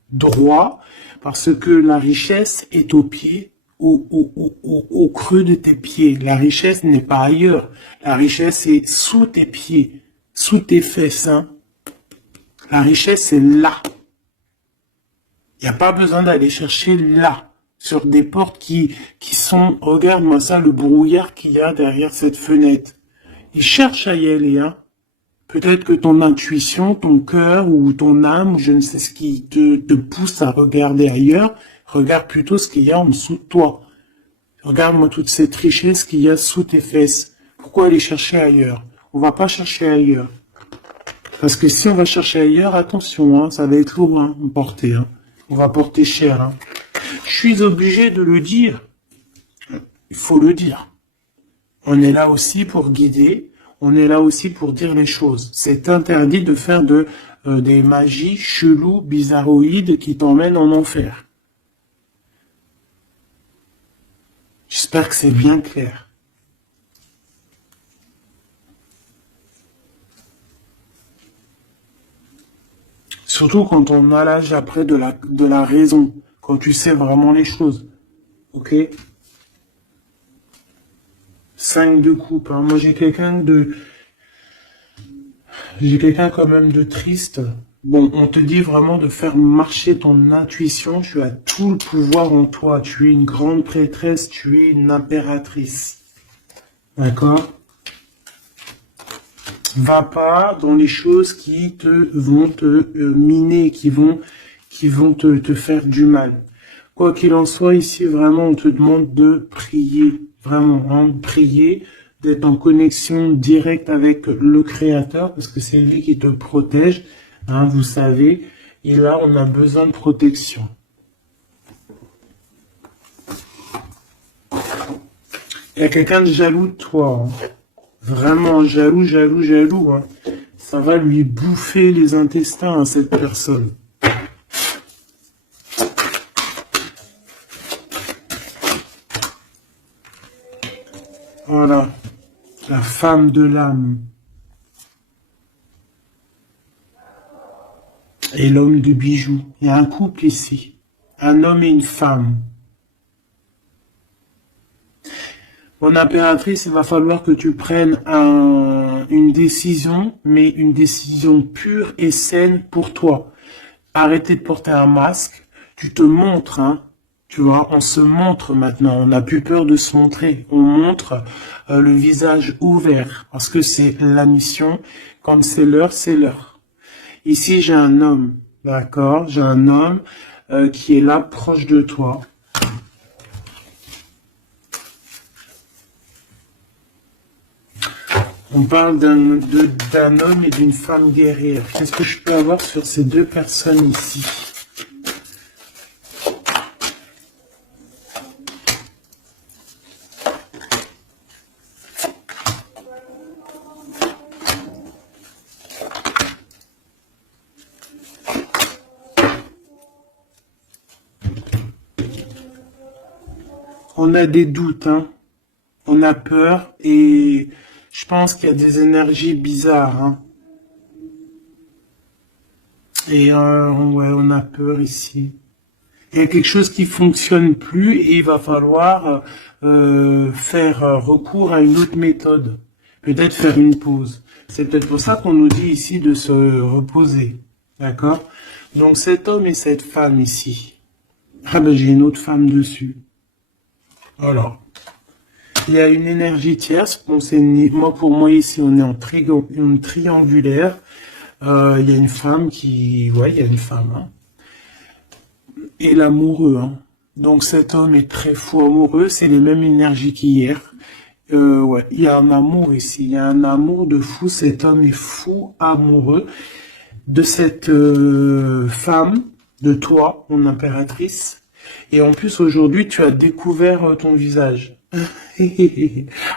droit, parce que la richesse est au pied, au creux de tes pieds. La richesse n'est pas ailleurs. La richesse est sous tes pieds, sous tes fesses. Hein. La richesse est là. Il n'y a pas besoin d'aller chercher là, sur des portes qui sont... Regarde-moi ça, le brouillard qu'il y a derrière cette fenêtre. Il cherche à y aller, hein. Peut-être que ton intuition, ton cœur ou ton âme, ou je ne sais ce qui te pousse à regarder ailleurs, regarde plutôt ce qu'il y a en dessous de toi. Regarde-moi toute cette richesse qu'il y a sous tes fesses. Pourquoi aller chercher ailleurs? On va pas chercher ailleurs. Parce que si on va chercher ailleurs, attention, hein, ça va être lourd hein, à porter. Hein. On va porter cher. Hein. Je suis obligé de le dire. Il faut le dire. On est là aussi pour guider. On est là aussi pour dire les choses. C'est interdit de faire des magies cheloues, bizarroïdes qui t'emmènent en enfer. J'espère que c'est bien clair. Surtout quand on a l'âge après de la raison, quand tu sais vraiment les choses. Ok? 5 de coupe. Hein. Moi j'ai quelqu'un quand même de triste. Bon, on te dit vraiment de faire marcher ton intuition. Tu as tout le pouvoir en toi. Tu es une grande prêtresse. Tu es une impératrice. D'accord? Va pas dans les choses qui vont te miner, qui vont te faire du mal. Quoi qu'il en soit, ici, vraiment, on te demande de prier. Vraiment, hein, de prier, d'être en connexion directe avec le Créateur, parce que c'est lui qui te protège. Hein, vous savez, et là on a besoin de protection. Il y a quelqu'un de jaloux de toi, hein. Vraiment jaloux. Hein. Ça va lui bouffer les intestins à cette personne. Voilà, la femme de l'âme. Et l'homme de bijoux. Il y a un couple ici. Un homme et une femme. Mon impératrice, il va falloir que tu prennes une décision, mais une décision pure et saine pour toi. Arrêtez de porter un masque. Tu te montres, hein. Tu vois, on se montre maintenant. On n'a plus peur de se montrer. On montre le visage ouvert. Parce que c'est la mission. Quand c'est l'heure, c'est l'heure. Ici, j'ai un homme, d'accord? J'ai un homme qui est là, proche de toi. On parle d'un homme et d'une femme guerrière. Qu'est-ce que je peux avoir sur ces deux personnes ici? On a des doutes, hein. On a peur et je pense qu'il y a des énergies bizarres, hein. Et ouais, on a peur ici. Il y a quelque chose qui fonctionne plus et il va falloir faire recours à une autre méthode. Peut-être faire une pause. C'est peut-être pour ça qu'on nous dit ici de se reposer. D'accord? Donc cet homme et cette femme ici. Ah ben j'ai une autre femme dessus. Alors. Il y a une énergie tierce. Bon, pour moi ici on est en triangulaire. Il y a une femme qui... Ouais, il y a une femme. Hein. Et l'amoureux. Hein. Donc cet homme est très fou amoureux. C'est les mêmes énergies qu'hier. Ouais, il y a un amour ici. Il y a un amour de fou. Cet homme est fou amoureux de cette femme, de toi, mon impératrice. Et en plus, aujourd'hui, tu as découvert ton visage.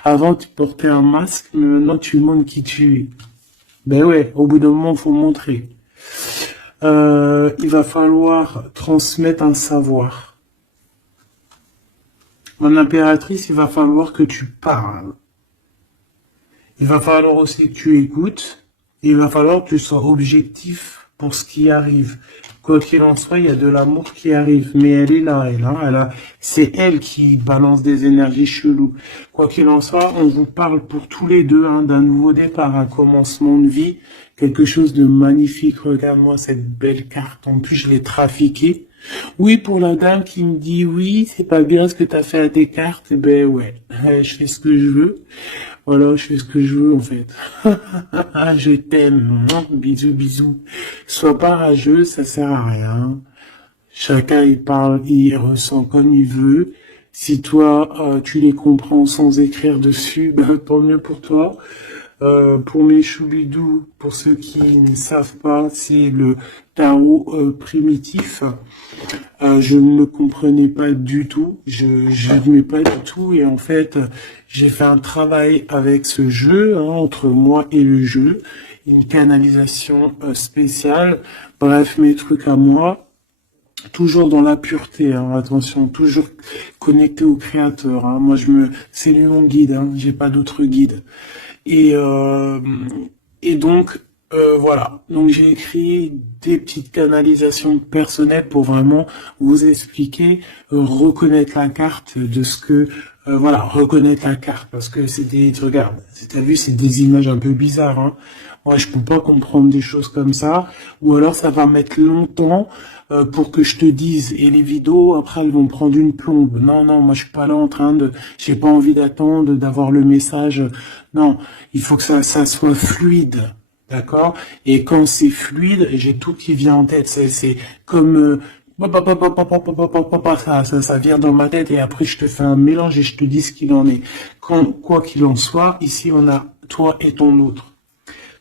Avant, tu portais un masque, mais maintenant, tu montres qui tu es. Ben ouais, au bout d'un moment, il faut montrer. Il va falloir transmettre un savoir. Mon impératrice, il va falloir que tu parles. Il va falloir aussi que tu écoutes. Il va falloir que tu sois objectif pour ce qui arrive. Quoi qu'il en soit, il y a de l'amour qui arrive. Mais elle est là, c'est elle qui balance des énergies cheloues. Quoi qu'il en soit, on vous parle pour tous les deux d'un nouveau départ, un commencement de vie, quelque chose de magnifique. Regarde-moi cette belle carte. En plus, je l'ai trafiquée. Oui, pour la dame qui me dit oui, c'est pas bien ce que tu as fait à tes cartes, eh ben ouais, je fais ce que je veux. Voilà, je fais ce que je veux en fait. Je t'aime. Bisous, bisous. Sois pas rageux, ça sert à rien. Chacun il parle, il ressent comme il veut. Si toi tu les comprends sans écrire dessus, ben tant mieux pour toi. Pour mes choubidous, pour ceux qui ne savent pas, c'est le tarot primitif. Je ne le comprenais pas du tout, je n'aimais pas du tout, et en fait, j'ai fait un travail avec ce jeu, entre moi et le jeu, une canalisation spéciale, bref, mes trucs à moi, toujours dans la pureté, attention, toujours connecté au créateur, moi c'est lui mon guide, j'ai pas d'autre guide. Et donc, voilà. Donc, j'ai écrit des petites canalisations personnelles pour vraiment vous expliquer, reconnaître la carte de ce que, voilà, reconnaître la carte. Parce que regarde, t'as vu, c'est des images un peu bizarres, Moi, je peux pas comprendre des choses comme ça. Ou alors, ça va mettre longtemps pour que je te dise. Et les vidéos, après, elles vont prendre une plombe. Non, non, moi, je suis pas là en train de... J'ai pas envie d'attendre, d'avoir le message. Non, il faut que ça soit fluide. D'accord? Et quand c'est fluide, j'ai tout qui vient en tête. C'est comme... ça vient dans ma tête et après je te fais un mélange et je te dis ce qu'il en est. Quoi qu'il en soit, ici on a toi et ton autre.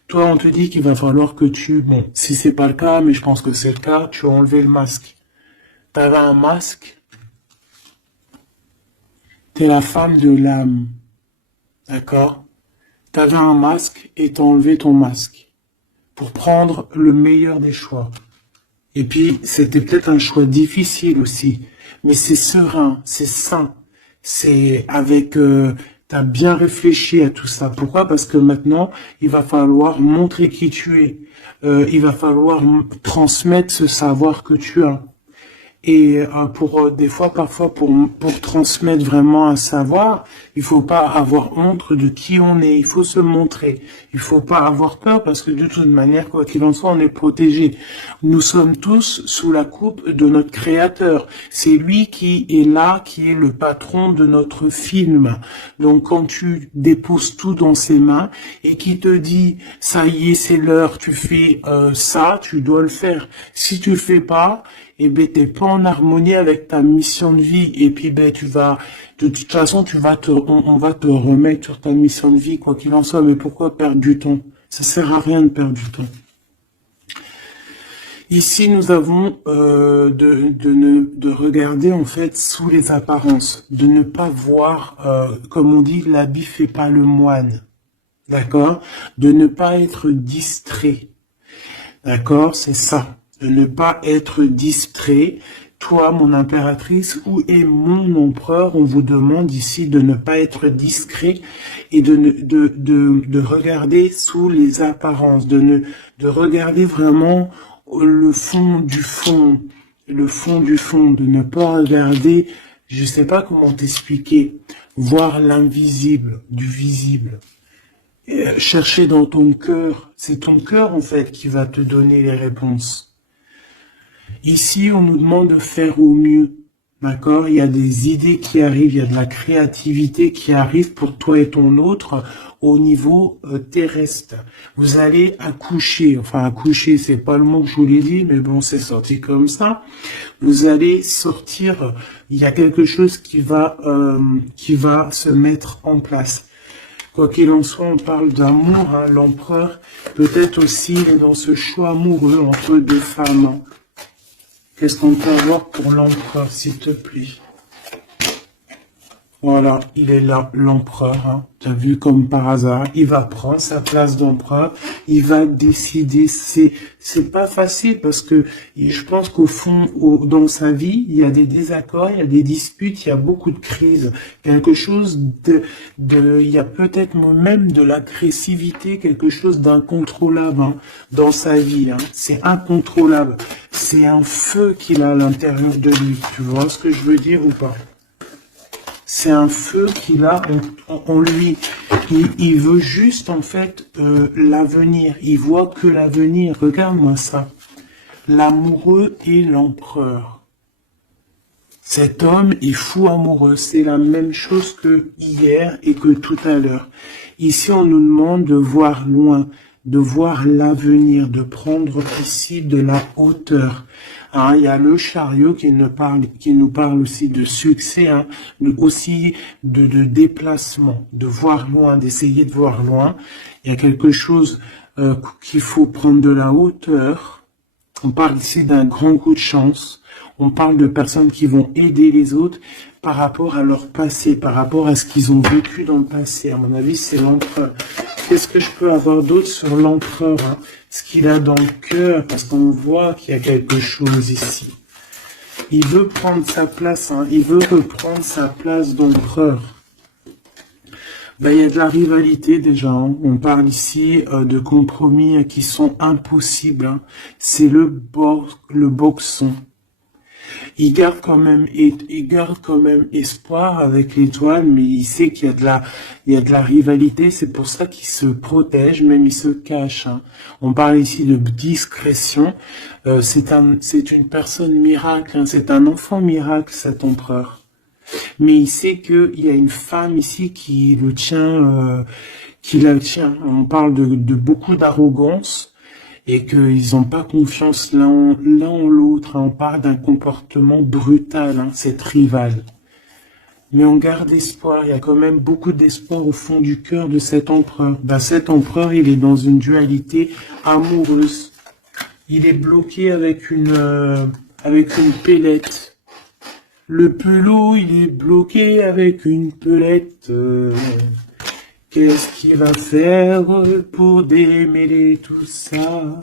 Toi, on te dit qu'il va falloir que bon, si c'est pas le cas, mais je pense que c'est le cas, tu as enlevé le masque. T'avais un masque, t'es la femme de l'âme. D'accord? T'avais un masque et t'as enlevé ton masque. Pour prendre le meilleur des choix. Et puis, c'était peut-être un choix difficile aussi. Mais c'est serein, c'est sain. C'est avec... t'as bien réfléchi à tout ça. Pourquoi? Parce que maintenant, il va falloir montrer qui tu es. Il va falloir transmettre ce savoir que tu as. Et des fois, parfois, pour transmettre vraiment un savoir, il faut pas avoir honte de qui on est. Il faut se montrer. Il faut pas avoir peur parce que de toute manière, quoi qu'il en soit, on est protégé. Nous sommes tous sous la coupe de notre Créateur. C'est lui qui est là, qui est le patron de notre film. Donc, quand tu déposes tout dans ses mains et qui te dit, ça y est, c'est l'heure, tu fais ça, tu dois le faire. Si tu le fais pas, et ben t'es pas en harmonie avec ta mission de vie et puis ben de toute façon on va te remettre sur ta mission de vie quoi qu'il en soit. Mais pourquoi perdre du temps? Ça sert à rien de perdre du temps. Ici nous avons de regarder en fait sous les apparences, de ne pas voir comme on dit l'habit fait pas le moine, d'accord, de ne pas être distrait, d'accord, c'est ça. De ne pas être distrait. Toi, mon impératrice, où est mon empereur? On vous demande ici de ne pas être discret et de regarder sous les apparences, de regarder vraiment le fond du fond, de ne pas regarder, je sais pas comment t'expliquer, voir l'invisible du visible. Chercher dans ton cœur, c'est ton cœur en fait qui va te donner les réponses. Ici, on nous demande de faire au mieux, d'accord? Il y a des idées qui arrivent, il y a de la créativité qui arrive pour toi et ton autre au niveau terrestre. Vous allez accoucher, enfin accoucher, c'est pas le mot que je vous l'ai dit, mais bon, c'est sorti comme ça. Vous allez sortir, il y a quelque chose qui va se mettre en place. Quoi qu'il en soit, on parle d'amour, l'empereur, peut-être aussi dans ce choix amoureux entre deux femmes. Qu'est-ce qu'on peut avoir pour l'empereur, s'il te plaît? Voilà, il est là, l'empereur. T'as vu comme par hasard, il va prendre sa place d'empereur. il va décider. C'est pas facile parce que je pense qu'au fond, dans sa vie, il y a des désaccords, il y a des disputes, il y a beaucoup de crises. Quelque chose il y a peut-être même de l'agressivité, quelque chose d'incontrôlable hein, dans sa vie. Hein. C'est incontrôlable. C'est un feu qu'il a à l'intérieur de lui. Tu vois ce que je veux dire ou pas? C'est un feu qu'il a en lui. Il veut juste, en fait, l'avenir. Il voit que l'avenir. Regarde-moi ça. L'amoureux et l'empereur. Cet homme est fou amoureux. C'est la même chose que hier et que tout à l'heure. Ici, on nous demande de voir loin, de voir l'avenir, de prendre ici de la hauteur. Hein, il y a le chariot qui nous parle aussi de succès, hein, aussi de déplacement, de voir loin, d'essayer de voir loin. Il y a quelque chose qu'il faut prendre de la hauteur. On parle ici d'un grand coup de chance. On parle de personnes qui vont aider les autres par rapport à leur passé, par rapport à ce qu'ils ont vécu dans le passé. À mon avis, c'est l'empereur. Qu'est-ce que je peux avoir d'autre sur l'empereur hein? Ce qu'il a dans le cœur, parce qu'on voit qu'il y a quelque chose ici. Il veut prendre sa place, hein? Il veut reprendre sa place d'empereur. Ben, il y a de la rivalité déjà. Hein? On parle ici de compromis qui sont impossibles. Hein? C'est le boxon. Il garde quand même espoir avec l'étoile, mais il sait qu'il y a de la rivalité. C'est pour ça qu'il se protège, même il se cache. Hein. On parle ici de discrétion. C'est une personne miracle. Hein. C'est un enfant miracle, cet empereur. Mais il sait qu'il y a une femme ici qui le tient, qui la tient. On parle de beaucoup d'arrogance. Et qu'ils n'ont pas confiance l'un en l'autre. Hein. On parle d'un comportement brutal, hein, c'est rival. Mais on garde espoir, il y a quand même beaucoup d'espoir au fond du cœur de cet empereur. Ben, cet empereur, il est dans une dualité amoureuse. Il est bloqué avec une pellette. Le pelot, il est bloqué avec une pelette. Qu'est-ce qu'il va faire pour démêler tout ça?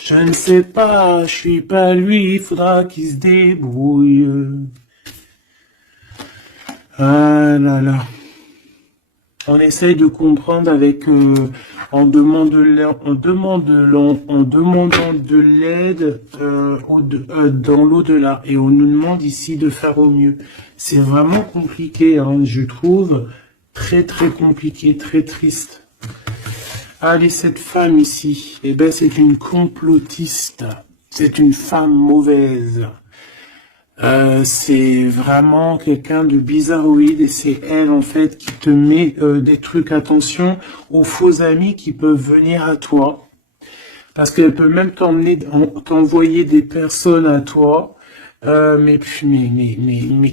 Je ne sais pas, je suis pas lui, il faudra qu'il se débrouille. Ah là là. On essaye de comprendre avec, en demandant de l'aide dans l'au-delà. Et on nous demande ici de faire au mieux. C'est vraiment compliqué, hein, je trouve. Très très compliqué, très triste. Allez, cette femme ici, eh ben c'est une complotiste. C'est une femme mauvaise. C'est vraiment quelqu'un de bizarroïde et c'est elle en fait qui te met des trucs. Attention aux faux amis qui peuvent venir à toi. Parce qu'elle peut même t'envoyer des personnes à toi. Mais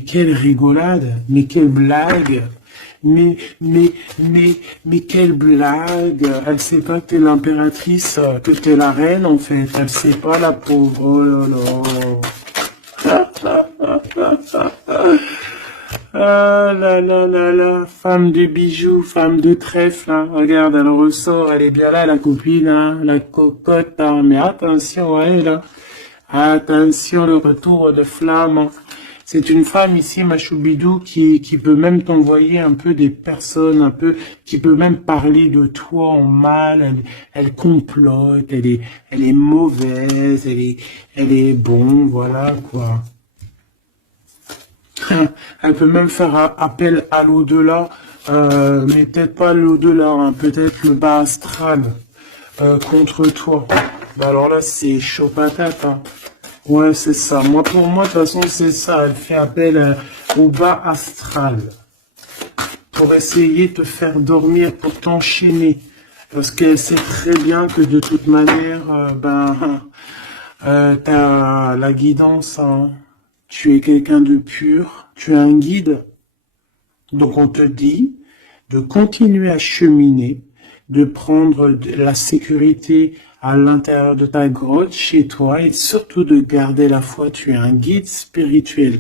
quelle rigolade, mais quelle blague. Mais quelle blague! Elle sait pas que t'es l'impératrice, que t'es la reine, en fait. Elle sait pas, la pauvre. Oh là là. Ah là là là là. Femme de bijoux, femme de trèfle, hein. Regarde, elle ressort, elle est bien là, la copine, hein. La cocotte, hein. Mais attention à elle, hein. Attention, le retour de flamme, hein. C'est une femme ici, Machoubidou, qui peut même t'envoyer un peu des personnes, qui peut même parler de toi en mal, elle complote, elle est mauvaise, elle est bon, voilà, quoi. Elle peut même faire appel à l'au-delà, mais peut-être pas l'au-delà, hein, peut-être le bas astral, contre toi. Bah alors là, c'est chaud patate, hein. Ouais, c'est ça. Pour moi, de toute façon, c'est ça. Elle fait appel au bas astral pour essayer de te faire dormir, pour t'enchaîner. Parce qu'elle sait très bien que de toute manière, t'as la guidance. Hein. Tu es quelqu'un de pur. Tu es un guide. Donc, on te dit de continuer à cheminer, de prendre la sécurité à l'intérieur de ta grotte, chez toi, et surtout de garder la foi. Tu es un guide spirituel.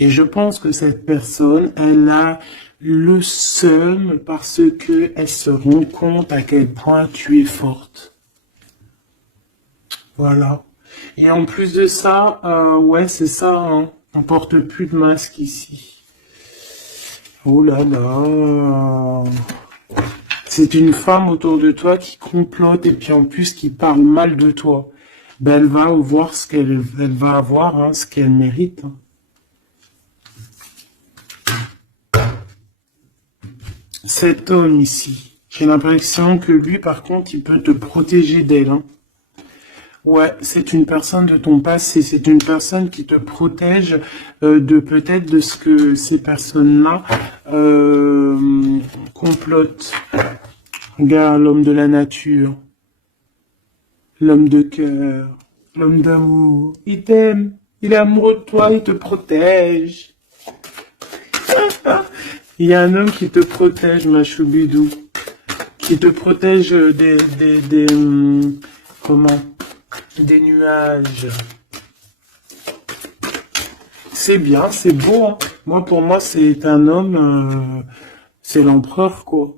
Et je pense que cette personne, elle a le seum parce que elle se rend compte à quel point tu es forte. Voilà. Et en plus de ça, ouais, c'est ça, hein, on porte plus de masque ici. Oh là là. C'est une femme autour de toi qui complote et puis en plus qui parle mal de toi. Ben, elle va voir ce elle va avoir, hein, ce qu'elle mérite. Hein. Cet homme ici, j'ai l'impression que lui, par contre, il peut te protéger d'elle. Hein. Ouais, c'est une personne de ton passé, c'est une personne qui te protège de peut-être de ce que ces personnes-là complotent. Regarde l'homme de la nature, l'homme de cœur, l'homme d'amour. Il t'aime, il est amoureux de toi, il te protège. Il y a un homme qui te protège, ma choubidou, qui te protège comment? Des nuages. C'est bien, c'est beau. Hein. Moi, pour moi, c'est un homme, c'est l'empereur, quoi.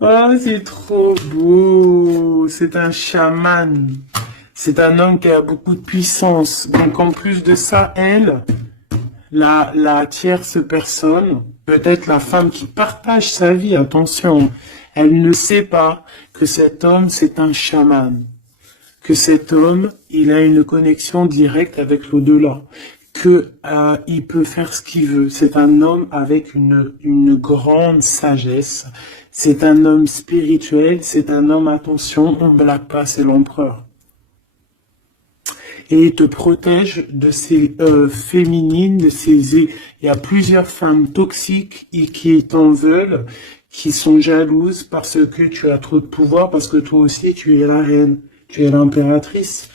Oh, c'est trop beau. C'est un chaman. C'est un homme qui a beaucoup de puissance. Donc, en plus de ça, elle, la tierce personne, peut-être la femme qui partage sa vie, attention, elle ne sait pas que cet homme, c'est un chaman. Que cet homme, il a une connexion directe avec l'au-delà. Que il peut faire ce qu'il veut. C'est un homme avec une grande sagesse. C'est un homme spirituel. C'est un homme, attention, on ne blague pas, c'est l'empereur. Et il te protège de ces féminines, de ces... Il y a plusieurs femmes toxiques et qui t'en veulent, qui sont jalouses parce que tu as trop de pouvoir, parce que toi aussi tu es la reine, tu es l'impératrice.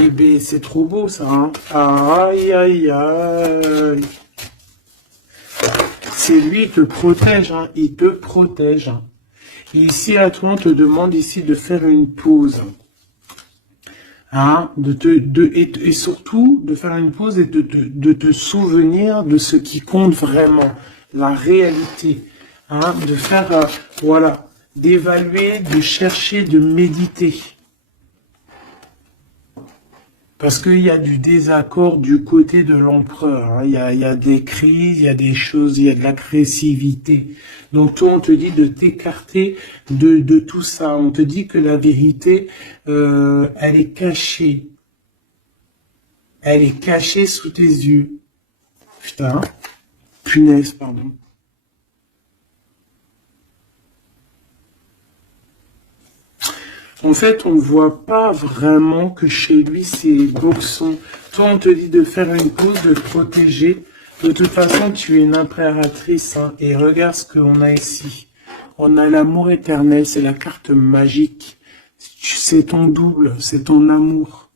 Et ben c'est trop beau ça, hein. Aïe aïe aïe. C'est lui qui te protège, hein. Il te protège. Hein. Et ici à toi on te demande ici de faire une pause. Hein, et surtout de faire une pause et de te souvenir de ce qui compte vraiment, la réalité, hein, de faire, voilà, d'évaluer, de chercher, de méditer. Parce qu'il y a du désaccord du côté de l'empereur, hein. Il y a des crises, il y a des choses, il y a de l'agressivité. Donc toi, on te dit de t'écarter de tout ça. On te dit que la vérité, elle est cachée. Elle est cachée sous tes yeux. Putain, punaise, pardon. En fait, on ne voit pas vraiment que chez lui, c'est boxon. Toi, on te dit de faire une pause, de te protéger. De toute façon, tu es une impératrice. Hein, et regarde ce qu'on a ici. On a l'amour éternel, c'est la carte magique. C'est ton double, c'est ton amour.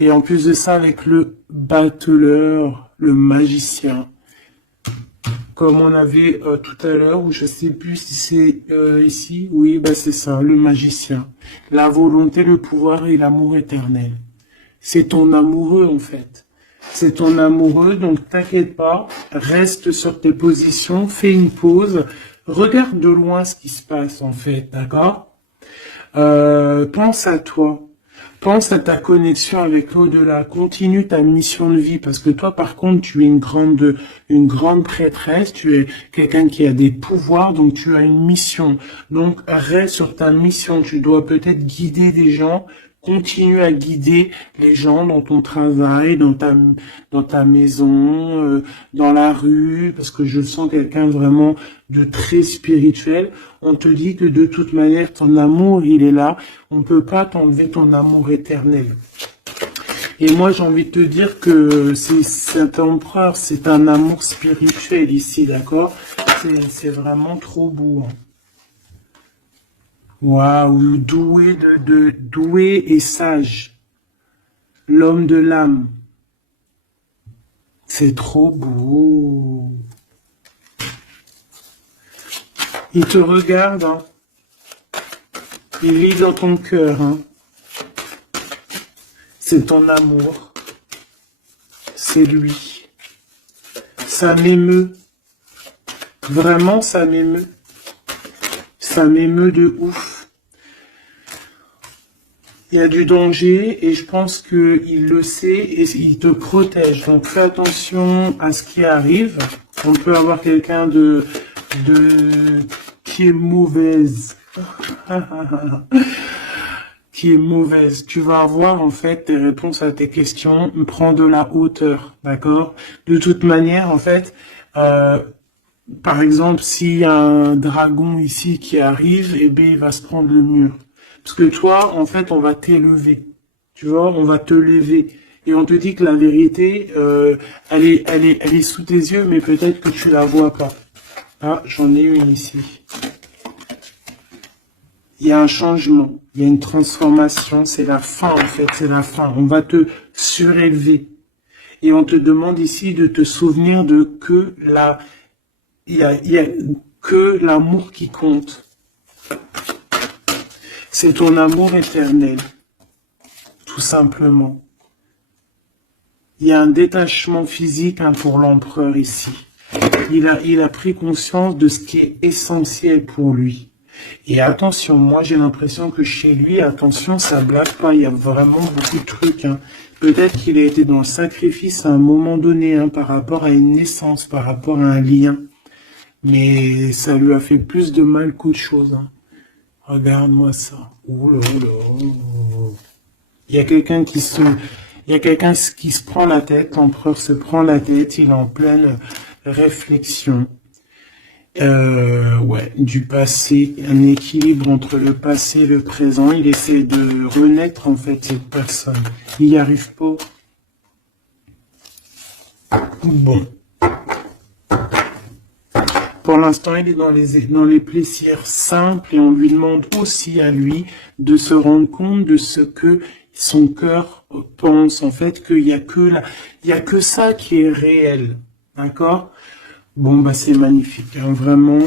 Et en plus de ça, avec le battleur, le magicien. Comme on avait tout à l'heure, ou je sais plus si c'est ici, oui, bah c'est ça, le magicien. La volonté, le pouvoir et l'amour éternel. C'est ton amoureux en fait. C'est ton amoureux, donc t'inquiète pas, reste sur tes positions, fais une pause, regarde de loin ce qui se passe en fait, d'accord? Pense à toi. Pense à ta connexion avec l'au-delà. Continue ta mission de vie parce que toi, par contre, tu es une grande prêtresse. Tu es quelqu'un qui a des pouvoirs, donc tu as une mission. Donc reste sur ta mission. Tu dois peut-être guider des gens. Continue à guider les gens dans ton travail, dans ta maison, dans la rue, parce que je sens quelqu'un vraiment de très spirituel. On te dit que de toute manière, ton amour, il est là. On ne peut pas t'enlever ton amour éternel. Et moi, j'ai envie de te dire que cet empereur, c'est un amour spirituel ici, d'accord? C'est vraiment trop beau. Hein. Waouh, doué et sage. L'homme de l'âme. C'est trop beau. Il te regarde, hein. Il vit dans ton cœur, hein. C'est ton amour. C'est lui. Ça m'émeut. Vraiment, ça m'émeut. Ça m'émeut de ouf. Il y a du danger et je pense qu'il le sait et il te protège. Donc fais attention à ce qui arrive. On peut avoir quelqu'un qui est mauvaise. Qui est mauvaise. Tu vas avoir en fait tes réponses à tes questions. Prends de la hauteur, d'accord? De toute manière, en fait, par exemple, s'il y a un dragon ici qui arrive, eh bien, il va se prendre le mur. Parce que toi, en fait, on va t'élever. Tu vois, on va te lever. Et on te dit que la vérité, elle est sous tes yeux, mais peut-être que tu la vois pas. Ah, j'en ai une ici. Il y a un changement, il y a une transformation, c'est la fin, en fait, c'est la fin. On va te surélever. Et on te demande ici de te souvenir de il y a que l'amour qui compte. C'est ton amour éternel, tout simplement. Il y a un détachement physique pour l'empereur ici. Il a pris conscience de ce qui est essentiel pour lui. Et attention, moi j'ai l'impression que chez lui, attention, ça blague pas, il y a vraiment beaucoup de trucs. Peut-être qu'il a été dans le sacrifice à un moment donné, par rapport à une naissance, par rapport à un lien. Mais ça lui a fait plus de mal qu'autre chose. Regarde-moi ça. Oh là là. Il y a quelqu'un qui se prend la tête, l'empereur se prend la tête, il est en pleine réflexion. Ouais, du passé, un équilibre entre le passé et le présent. Il essaie de renaître, en fait, cette personne. Il n'y arrive pas. Bon. Pour l'instant, il est dans les plaisirs simples et on lui demande aussi à lui de se rendre compte de ce que son cœur pense. En fait, qu'il y a que ça qui est réel. D'accord? Bon, bah, c'est magnifique, vraiment.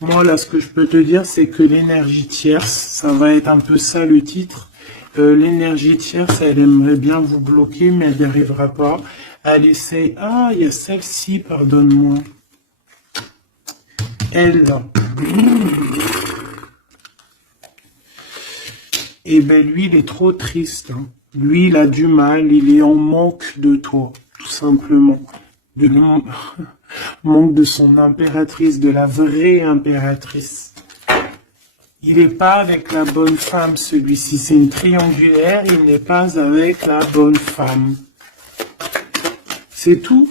Moi, là, ce que je peux te dire, c'est que l'énergie tierce, ça va être un peu ça le titre. L'énergie tierce, elle aimerait bien vous bloquer, mais elle n'y arrivera pas. Elle essaie... Ah, il y a celle-ci, pardonne-moi. Elle, là. Eh ben, lui, il est trop triste. Lui, il a du mal, il est en manque de toi, tout simplement. Manque de son impératrice, de la vraie impératrice. Il n'est pas avec la bonne femme, celui-ci. C'est une triangulaire, il n'est pas avec la bonne femme. C'est tout.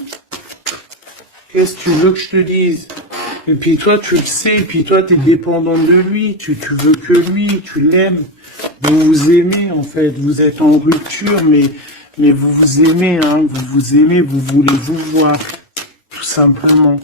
Qu'est-ce que tu veux que je te dise? Et puis toi, tu le sais, et puis toi, tu es dépendant de lui, tu veux que lui, tu l'aimes. Vous vous aimez, en fait, vous êtes en rupture, mais vous vous aimez, vous vous aimez, vous voulez vous voir, tout simplement.